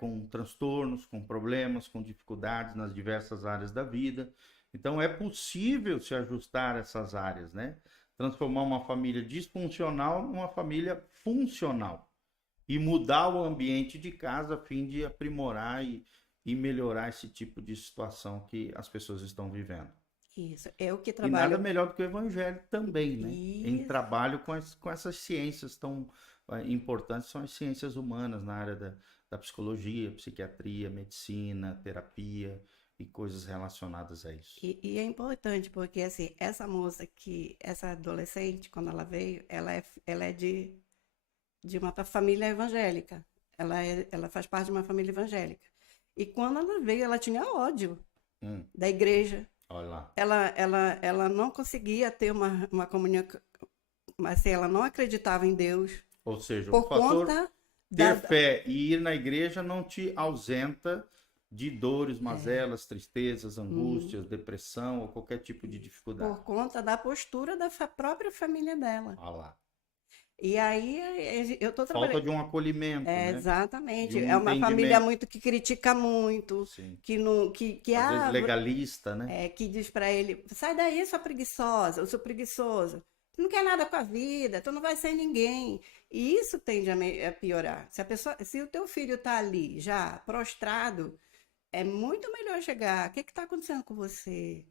com transtornos, com problemas, com dificuldades nas diversas áreas da vida. Então é possível se ajustar essas áreas, né? Transformar uma família disfuncional numa família funcional e mudar o ambiente de casa a fim de aprimorar e e melhorar esse tipo de situação que as pessoas estão vivendo. Isso. Eu que E nada trabalho. melhor do que o evangelho também, né? Em Isso. trabalho com essas ciências tão importantes, são as ciências humanas na área da psicologia, psiquiatria, medicina, terapia e coisas relacionadas a isso. E é importante porque, assim, essa adolescente, quando ela veio, ela é de uma família evangélica. Ela faz parte de uma família evangélica. E quando ela veio, ela tinha ódio da igreja. Olha lá. Ela não conseguia ter uma comunhão, assim, ela não acreditava em Deus. Ou seja, Por o fator conta ter fé e ir na igreja não te ausenta de dores, É. mazelas, tristezas, angústias, depressão ou qualquer tipo de dificuldade. Por conta da postura da própria família dela. Olha lá. E aí eu tô Falta trabalhando. de um acolhimento, né? Exatamente. De um É uma família entendimento. muito que critica muito, Sim. que não, que Às vezes legalista, né? que diz pra ele, sai daí, sua preguiçosa, eu sou preguiçoso. Tu não quer nada com a vida, tu não vai ser ninguém. E isso tende a piorar. Se o teu filho tá ali já prostrado, é muito melhor chegar. O que está acontecendo com você?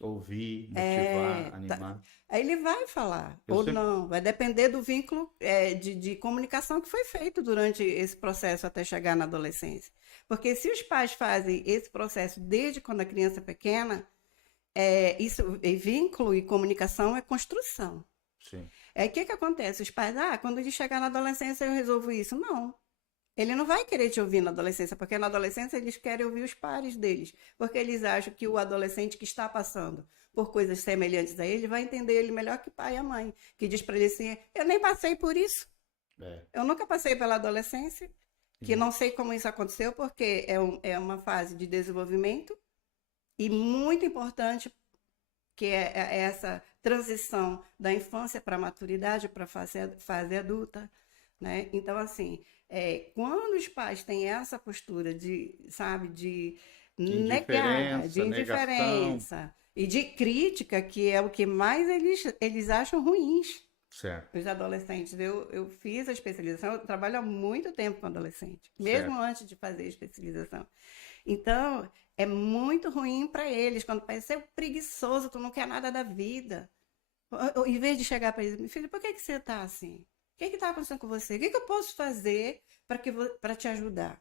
Ouvir, motivar, animar. Aí ele vai falar, Eu ou sempre- não. Vai depender do vínculo de comunicação que foi feito durante esse processo até chegar na adolescência. Porque se os pais fazem esse processo desde quando a criança é pequena, vínculo e comunicação é construção. Sim. Aí o que acontece? Os pais, quando ele chegar na adolescência eu resolvo isso. Não. Ele não vai querer te ouvir na adolescência, porque na adolescência eles querem ouvir os pares deles. Porque eles acham que o adolescente que está passando por coisas semelhantes a ele vai entender ele melhor que o pai e a mãe. Que diz para ele assim, eu nem passei por isso. Eu nunca passei pela adolescência, que não sei como isso aconteceu, porque é uma fase de desenvolvimento e muito importante, que é essa transição da infância para a maturidade, para a fase adulta, né? Então, assim, quando os pais têm essa postura de negar, de indiferença e de crítica, que é o que mais eles acham ruins. Certo. Os adolescentes, eu fiz a especialização, eu trabalho há muito tempo com adolescente, mesmo antes de fazer a especialização. Então, é muito ruim para eles, quando parece ser preguiçoso, tu não quer nada da vida. Em vez de chegar para eles, meu filho, por que você está assim? O que está acontecendo com você? O que eu posso fazer para te ajudar?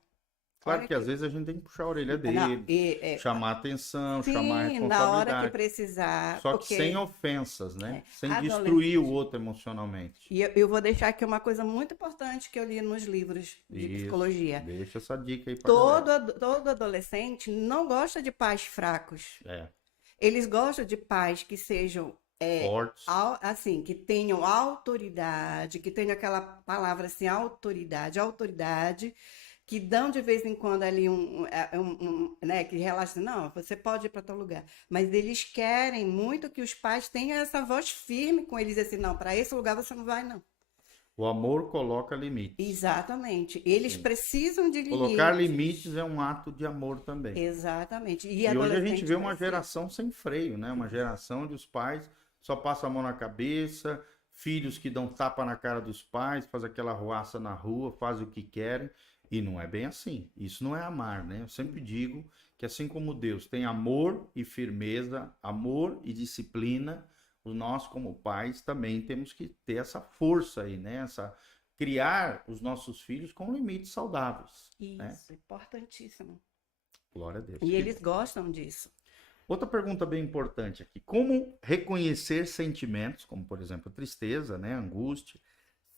Claro que às vezes a gente tem que puxar a orelha dele, chamar atenção, chamar a responsabilidade. Na hora que precisar. Só que sem ofensas, né? Sem destruir o outro emocionalmente. E eu vou deixar aqui uma coisa muito importante que eu li nos livros de psicologia. Deixa essa dica aí para todo adolescente não gosta de pais fracos. É. Eles gostam de pais que sejam fortes, assim, que tenham autoridade, que tenham aquela palavra assim, autoridade, que dão de vez em quando ali né, que relaxam, não, você pode ir para tal lugar. Mas eles querem muito que os pais tenham essa voz firme com eles, assim, não, para esse lugar você não vai, não. O amor coloca limites. Exatamente. Eles precisam de limites. Colocar limites é um ato de amor também. Exatamente. E hoje a gente vê uma geração sem freio, né? Uma geração onde os pais só passam a mão na cabeça, filhos que dão tapa na cara dos pais, fazem aquela arruaça na rua, fazem o que querem. E não é bem assim. Isso não é amar, né? Eu sempre digo que assim como Deus tem amor e firmeza, amor e disciplina, nós como pais também temos que ter essa força aí, né? Criar os nossos filhos com limites saudáveis. Isso, né? Importantíssimo. Glória a Deus. E eles gostam disso. Outra pergunta bem importante aqui. Como reconhecer sentimentos, como por exemplo a tristeza, né? A angústia,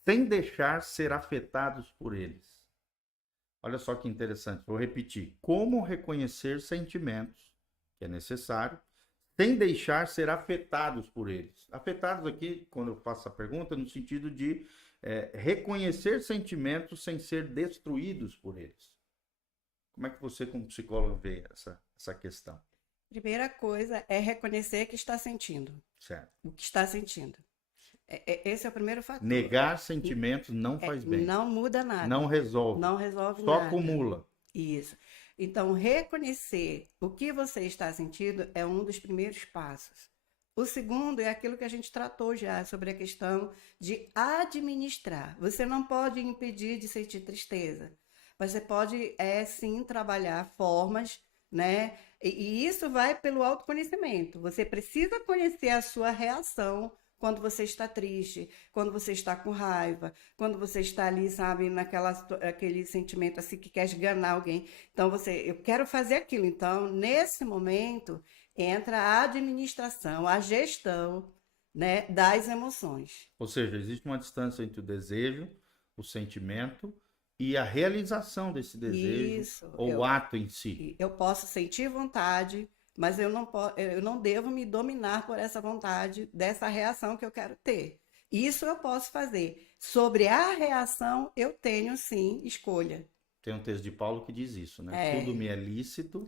sem deixar ser afetados por eles? Olha só que interessante, vou repetir. Como reconhecer sentimentos, que é necessário, sem deixar ser afetados por eles? Afetados aqui, quando eu faço a pergunta, no sentido de reconhecer sentimentos sem ser destruídos por eles. Como é que você, como psicólogo, vê essa questão? Primeira coisa é reconhecer que está sentindo. Certo. O que está sentindo. Esse é o primeiro fator. Negar sentimentos não faz bem. Não muda nada. Não resolve. Não resolve Só nada. acumula. Isso. Então, reconhecer o que você está sentindo é um dos primeiros passos. O segundo é aquilo que a gente tratou já, sobre a questão de administrar. Você não pode impedir de sentir tristeza, Você pode, sim, trabalhar formas, né? E isso vai pelo autoconhecimento. Você precisa conhecer a sua reação quando você está triste, quando você está com raiva, quando você está ali, sabe, aquele sentimento assim que quer esganar alguém. Então, eu quero fazer aquilo. Então, nesse momento, entra a administração, a gestão, né, das emoções. Ou seja, existe uma distância entre o desejo, o sentimento e a realização desse desejo Isso, ou o ato em si. eu posso sentir vontade, mas eu não devo me dominar por essa vontade, dessa reação que eu quero ter. Isso eu posso fazer. Sobre a reação, eu tenho sim escolha. Tem um texto de Paulo que diz isso, né? É, Tudo me é lícito,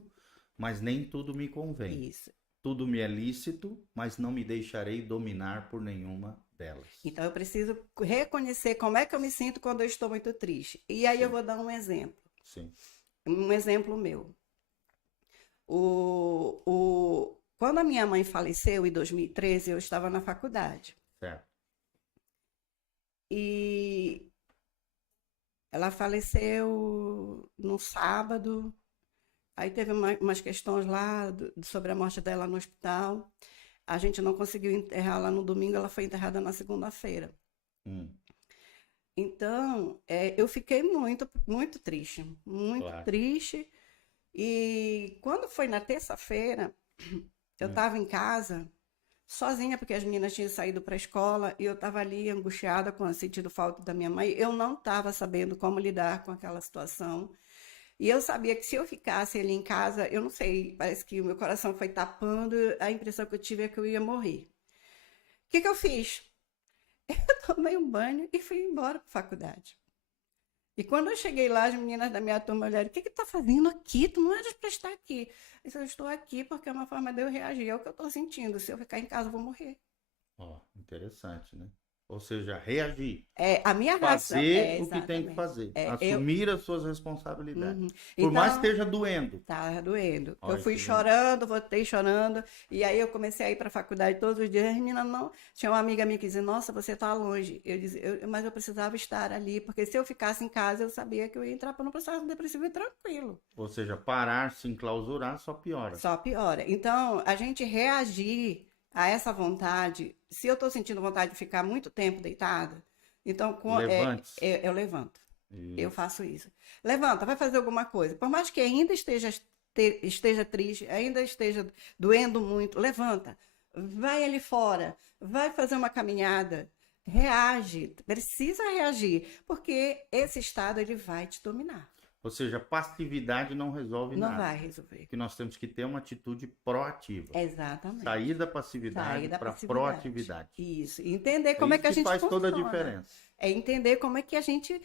mas nem tudo me convém. isso. Tudo me é lícito, mas não me deixarei dominar por nenhuma delas. Então eu preciso reconhecer como é que eu me sinto quando eu estou muito triste. E aí eu Sim. vou dar um exemplo. Sim. Um exemplo meu. Quando a minha mãe faleceu em 2013, eu estava na faculdade. Certo. E ela faleceu no sábado. Aí teve umas questões lá sobre a morte dela no hospital. A gente não conseguiu enterrá-la no domingo, ela foi enterrada na segunda-feira. Então, eu fiquei muito, muito triste. Muito Claro. triste. E quando foi na terça-feira, eu estava em casa, sozinha, porque as meninas tinham saído para a escola, e eu estava ali angustiada, sentindo falta da minha mãe. Eu não estava sabendo como lidar com aquela situação. E eu sabia que se eu ficasse ali em casa, eu não sei, parece que o meu coração foi tapando, a impressão que eu tive é que eu ia morrer. O que eu fiz? Eu tomei um banho e fui embora para a faculdade. E quando eu cheguei lá, as meninas da minha turma olharam: o que tu tá fazendo aqui? Tu não eras para estar aqui. Eu disse: eu estou aqui porque é uma forma de eu reagir, é o que eu estou sentindo. Se eu ficar em casa, eu vou morrer. Ó, interessante, né? Ou seja, reagir. A minha reação Fazer o que tem que fazer. Assumir as suas responsabilidades. Por Então, mais que esteja doendo. Tá doendo. Olha Eu fui que chorando, voltei chorando. E aí eu comecei a ir para a faculdade todos os dias. As meninas não. Tinha uma amiga minha que dizia: nossa, você está longe. Eu dizia: mas eu precisava estar ali, porque se eu ficasse em casa, eu sabia que eu ia entrar para um processo depressivo e tranquilo. Ou seja, parar, se enclausurar, só piora. Só piora. Então, a gente reagir a essa vontade, se eu estou sentindo vontade de ficar muito tempo deitada, então Levante-se. eu levanto. Isso. Eu faço isso. Levanta, vai fazer alguma coisa. Por mais que ainda esteja triste, ainda esteja doendo muito, levanta. Vai ali fora, vai fazer uma caminhada. Reage, precisa reagir, porque esse estado ele vai te dominar. Ou seja, passividade não resolve Não nada. vai resolver. Que nós temos que ter uma atitude proativa. Exatamente. Sair da passividade para proatividade. Isso. E entender como é que a gente faz funciona. toda a diferença. É entender como é que a gente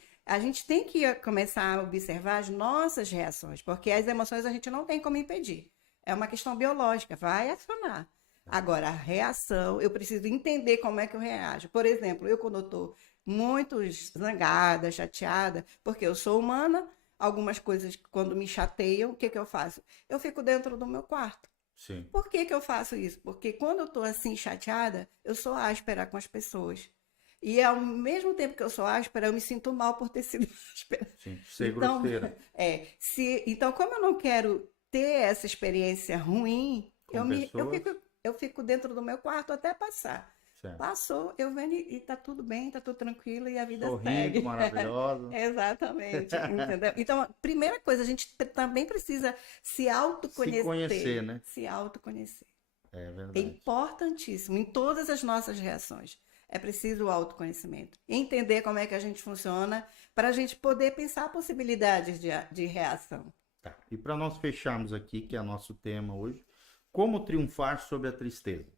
tem que começar a observar as nossas reações, porque as emoções a gente não tem como impedir. É uma questão biológica, vai acionar. Agora, a reação, eu preciso entender como é que eu reajo. Por exemplo, eu quando estou muito zangada, chateada, porque eu sou humana, algumas coisas, quando me chateiam, o que eu faço? Eu fico dentro do meu quarto. Sim. Por que eu faço isso? Porque quando eu estou assim chateada, eu sou áspera com as pessoas. E ao mesmo tempo que eu sou áspera, eu me sinto mal por ter sido áspera. Sim, ser grosseira. Então, como eu não quero ter essa experiência ruim, eu fico dentro do meu quarto até passar. Certo. Passou, eu venho e tá tudo bem, tá tudo tranquilo e a vida segue. Maravilhosa. Exatamente, entendeu? Então, a primeira coisa, a gente também precisa se autoconhecer. Se conhecer, né? Se autoconhecer. É verdade. É importantíssimo em todas as nossas reações. É preciso o autoconhecimento. Entender como é que a gente funciona para a gente poder pensar possibilidades de reação. Tá. E para nós fecharmos aqui, que é nosso tema hoje, como triunfar sobre a tristeza?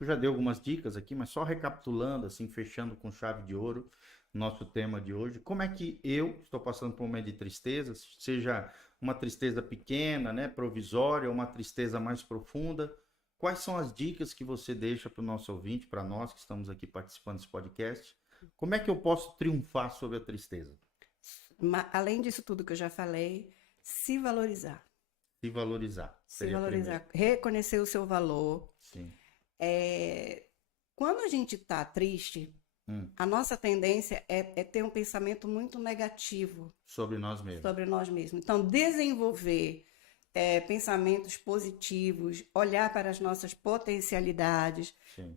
Tu já deu algumas dicas aqui, mas só recapitulando, assim, fechando com chave de ouro, nosso tema de hoje. Como é que eu estou passando por um momento de tristeza, seja uma tristeza pequena, né, provisória, ou uma tristeza mais profunda? Quais são as dicas que você deixa para o nosso ouvinte, para nós que estamos aqui participando desse podcast? Como é que eu posso triunfar sobre a tristeza? Além disso tudo que eu já falei, se valorizar. Se valorizar. Se valorizar. Reconhecer o seu valor. Sim. Quando a gente está triste, A nossa tendência é ter um pensamento muito negativo Sobre nós mesmos. sobre nós mesmos. Então, desenvolver pensamentos positivos, olhar para as nossas potencialidades, Sim.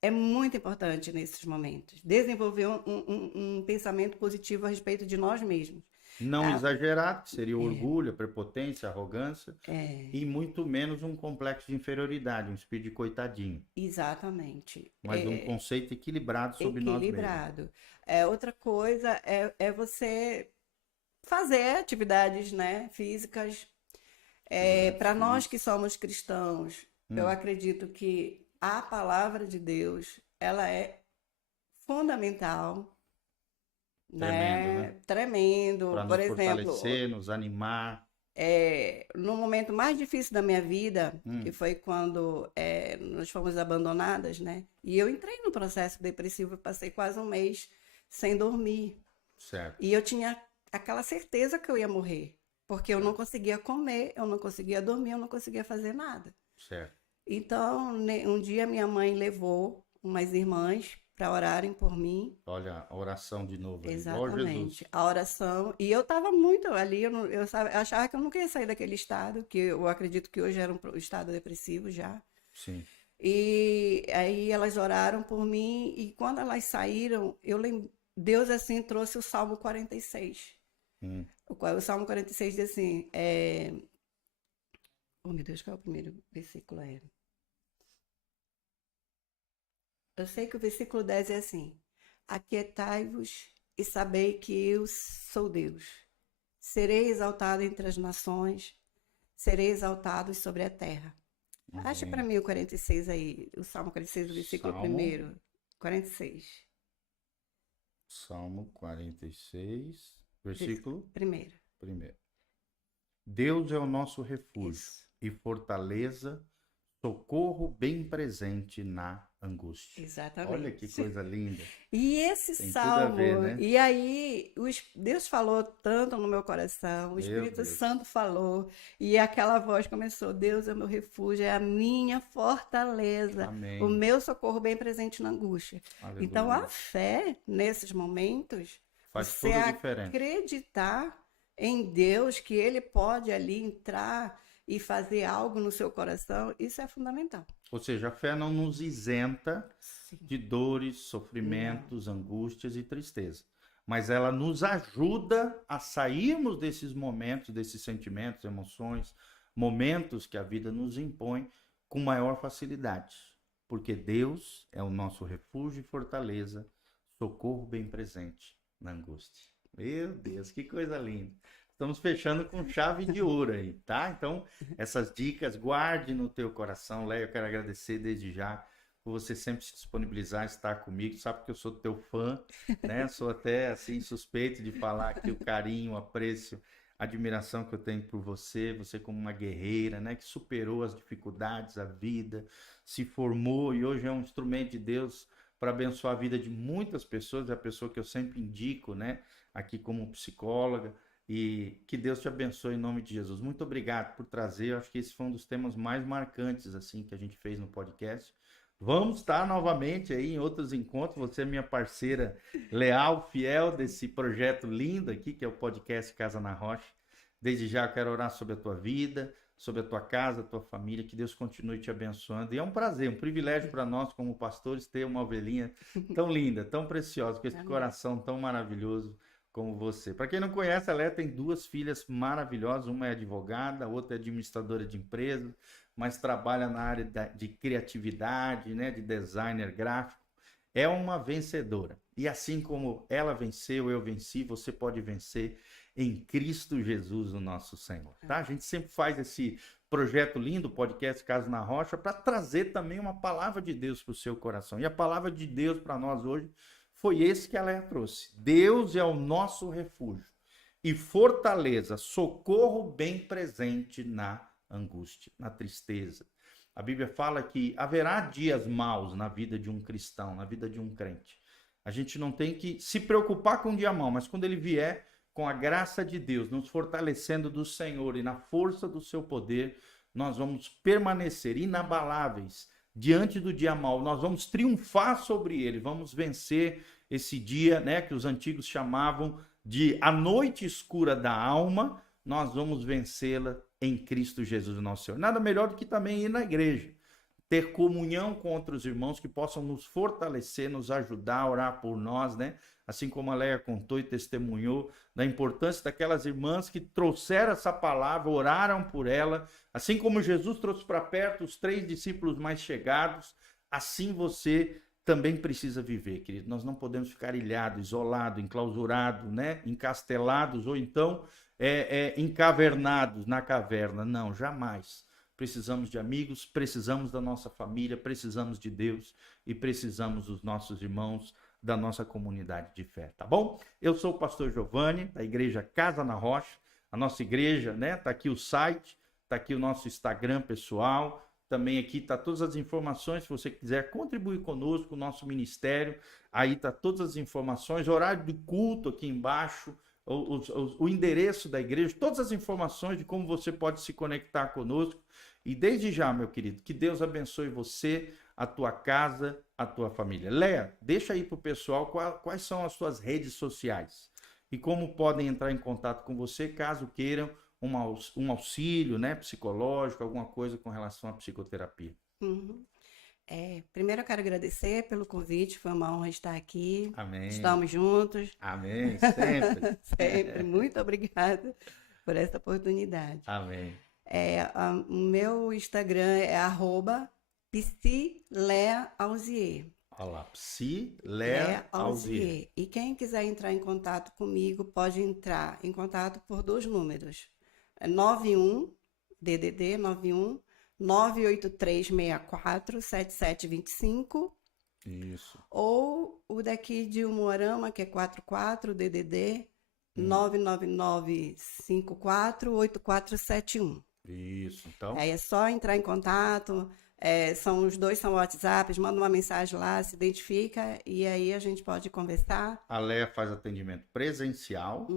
é muito importante nesses momentos. Desenvolver um pensamento positivo a respeito de nós mesmos. Não exagerar, que seria o orgulho, a prepotência, a arrogância, É, e muito menos um complexo de inferioridade, um espírito de coitadinho, exatamente. mas um conceito equilibrado sobre nós mesmos. Equilibrado. Outra coisa é você fazer atividades, né, físicas. Para nós que somos cristãos, eu acredito que a palavra de Deus, ela é fundamental, Tremendo, né? Tremendo. Para Por nos exemplo, fortalecer, nos animar. no momento mais difícil da minha vida, que foi quando nós fomos abandonadas, né? E eu entrei no processo depressivo, eu passei quase um mês sem dormir. Certo. E eu tinha aquela certeza que eu ia morrer, porque eu não conseguia comer, eu não conseguia dormir, eu não conseguia fazer nada. Certo. Então, um dia minha mãe levou umas irmãs para orarem por mim. Olha, a oração de novo. Exatamente, a oração. E eu estava muito ali, eu achava que eu nunca ia sair daquele estado, que eu acredito que hoje era um estado depressivo já. Sim. E aí elas oraram por mim, e quando elas saíram, Deus assim trouxe o Salmo 46. O Salmo 46 diz assim, oh meu Deus, qual é o primeiro versículo? Eu sei que o versículo 10 é assim: aquietai-vos e sabei que eu sou Deus. Serei exaltado entre as nações, serei exaltado sobre a terra. Acha para mim o 46 aí, o Salmo 46, o versículo 1. 46. Salmo 46, versículo 1. Deus é o nosso refúgio e fortaleza, socorro bem presente na angústia. Exatamente. Olha que coisa linda. E esse Tem salmo, tudo a ver, né? e aí Deus falou tanto no meu coração, o Espírito Santo falou, e aquela voz começou: Deus é o meu refúgio, é a minha fortaleza, Amém. o meu socorro bem presente na angústia. Aleluia. Então a fé, nesses momentos, faz você toda a diferença. Acreditar em Deus, que Ele pode ali entrar e fazer algo no seu coração, isso é fundamental. Ou seja, a fé não nos isenta de dores, sofrimentos, angústias e tristeza. Mas ela nos ajuda a sairmos desses momentos, desses sentimentos, emoções, momentos que a vida nos impõe com maior facilidade. Porque Deus é o nosso refúgio e fortaleza, socorro bem presente na angústia. Meu Deus, que coisa linda. Estamos fechando com chave de ouro aí, tá? Então, essas dicas, guarde no teu coração. Léo, eu quero agradecer desde já por você sempre se disponibilizar, estar comigo. Sabe que eu sou teu fã, né? Sou até, assim, suspeito de falar aqui o carinho, o apreço, a admiração que eu tenho por você. Você como uma guerreira, né? Que superou as dificuldades, a vida, se formou e hoje é um instrumento de Deus para abençoar a vida de muitas pessoas. É a pessoa que eu sempre indico, né? Aqui como psicóloga. E que Deus te abençoe em nome de Jesus. Muito obrigado por trazer. Eu acho que esse foi um dos temas mais marcantes assim que a gente fez no podcast. Vamos estar novamente aí em outros encontros. Você é minha parceira leal, fiel desse projeto lindo aqui, que é o podcast Casa na Rocha. Desde já eu quero orar sobre a tua vida, sobre a tua casa, a tua família. Que Deus continue te abençoando. E é um prazer, um privilégio para nós como pastores ter uma ovelhinha tão linda, tão preciosa, com esse coração tão maravilhoso como você. Para quem não conhece, a Léa tem 2 filhas maravilhosas, uma é advogada, a outra é administradora de empresas, mas trabalha na área de criatividade, né, de designer gráfico. É uma vencedora. E assim como ela venceu, eu venci, você pode vencer em Cristo Jesus, o nosso Senhor. Tá? A gente sempre faz esse projeto lindo, podcast Casa na Rocha, para trazer também uma palavra de Deus para o seu coração. E a palavra de Deus para nós hoje foi esse que a Léa trouxe. Deus é o nosso refúgio e fortaleza, socorro bem presente na angústia, na tristeza. A Bíblia fala que haverá dias maus na vida de um cristão, na vida de um crente. A gente não tem que se preocupar com o dia mau, mas quando ele vier, com a graça de Deus, nos fortalecendo do Senhor e na força do seu poder, nós vamos permanecer inabaláveis diante do dia mau. Nós vamos triunfar sobre ele, vamos vencer esse dia, né, que os antigos chamavam de a noite escura da alma. Nós vamos vencê-la em Cristo Jesus, nosso Senhor. Nada melhor do que também ir na igreja, ter comunhão com outros irmãos que possam nos fortalecer, nos ajudar a orar por nós, né? Assim como a Leia contou e testemunhou da importância daquelas irmãs que trouxeram essa palavra, oraram por ela, assim como Jesus trouxe para perto os 3 discípulos mais chegados, assim você também precisa viver, querido. Nós não podemos ficar ilhados, isolados, enclausurados, né? Encastelados ou então encavernados na caverna. Não, jamais. Precisamos de amigos, precisamos da nossa família, precisamos de Deus e precisamos dos nossos irmãos da nossa comunidade de fé, tá bom? Eu sou o pastor Giovanni, da igreja Casa na Rocha. A nossa igreja, né? Tá aqui o site, tá aqui o nosso Instagram pessoal. Também aqui tá todas as informações, se você quiser contribuir conosco, o nosso ministério, aí tá todas as informações, horário de culto aqui embaixo, o endereço da igreja, todas as informações de como você pode se conectar conosco. E desde já, meu querido, que Deus abençoe você, a tua casa, a tua família. Leia, deixa aí pro pessoal quais são as suas redes sociais e como podem entrar em contato com você caso queiram um auxílio, né, psicológico, alguma coisa com relação à psicoterapia. Uhum. Primeiro eu quero agradecer pelo convite, foi uma honra estar aqui. Amém. Estamos juntos. Amém, sempre. Sempre. Muito obrigada por essa oportunidade. Amém. O meu Instagram é @psileauzier. Olha lá, Psileauzier. E quem quiser entrar em contato comigo, pode entrar em contato por 2 números. 91, DDD 91 98364 7725. Isso. Ou o daqui de Umuarama, que é 44 DDD 99954 8471. Isso, então. Aí é só entrar em contato. Os dois são WhatsApps, manda uma mensagem lá, se identifica e aí a gente pode conversar. A Leia faz atendimento presencial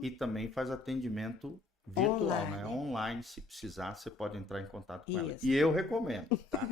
e também faz atendimento virtual, Online. né? Online, se precisar, você pode entrar em contato com ela. Isso. E eu recomendo, tá?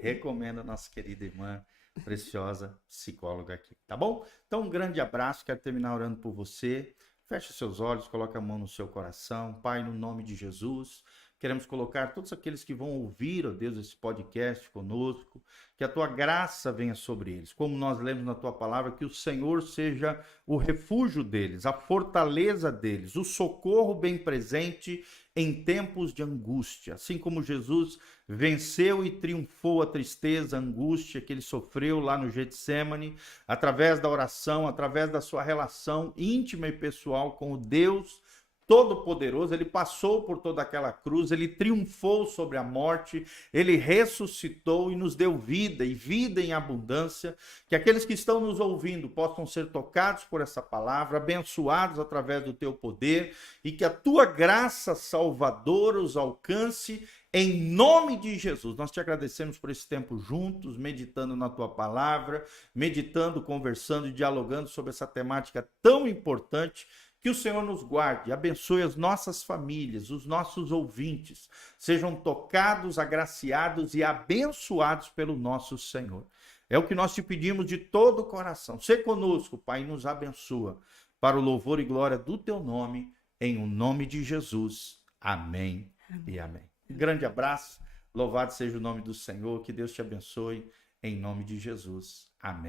Recomendo a nossa querida irmã, preciosa psicóloga aqui, tá bom? Então, um grande abraço, quero terminar orando por você. Feche seus olhos, coloque a mão no seu coração. Pai, no nome de Jesus, queremos colocar todos aqueles que vão ouvir, ó Deus, esse podcast conosco, que a tua graça venha sobre eles. Como nós lemos na tua palavra, que o Senhor seja o refúgio deles, a fortaleza deles, o socorro bem presente em tempos de angústia. Assim como Jesus venceu e triunfou a tristeza, a angústia que ele sofreu lá no Getsemane, através da oração, através da sua relação íntima e pessoal com o Deus Todo-Poderoso, ele passou por toda aquela cruz, ele triunfou sobre a morte, ele ressuscitou e nos deu vida, e vida em abundância. Que aqueles que estão nos ouvindo possam ser tocados por essa palavra, abençoados através do teu poder, e que a tua graça salvadora os alcance em nome de Jesus. Nós te agradecemos por esse tempo juntos, meditando na tua palavra, meditando, conversando e dialogando sobre essa temática tão importante. Que o Senhor nos guarde, abençoe as nossas famílias, os nossos ouvintes, sejam tocados, agraciados e abençoados pelo nosso Senhor. É o que nós te pedimos de todo o coração. Sê conosco, Pai, e nos abençoa, para o louvor e glória do teu nome, em o nome de Jesus. Amém, e amém. Um grande abraço, louvado seja o nome do Senhor, que Deus te abençoe, em nome de Jesus. Amém.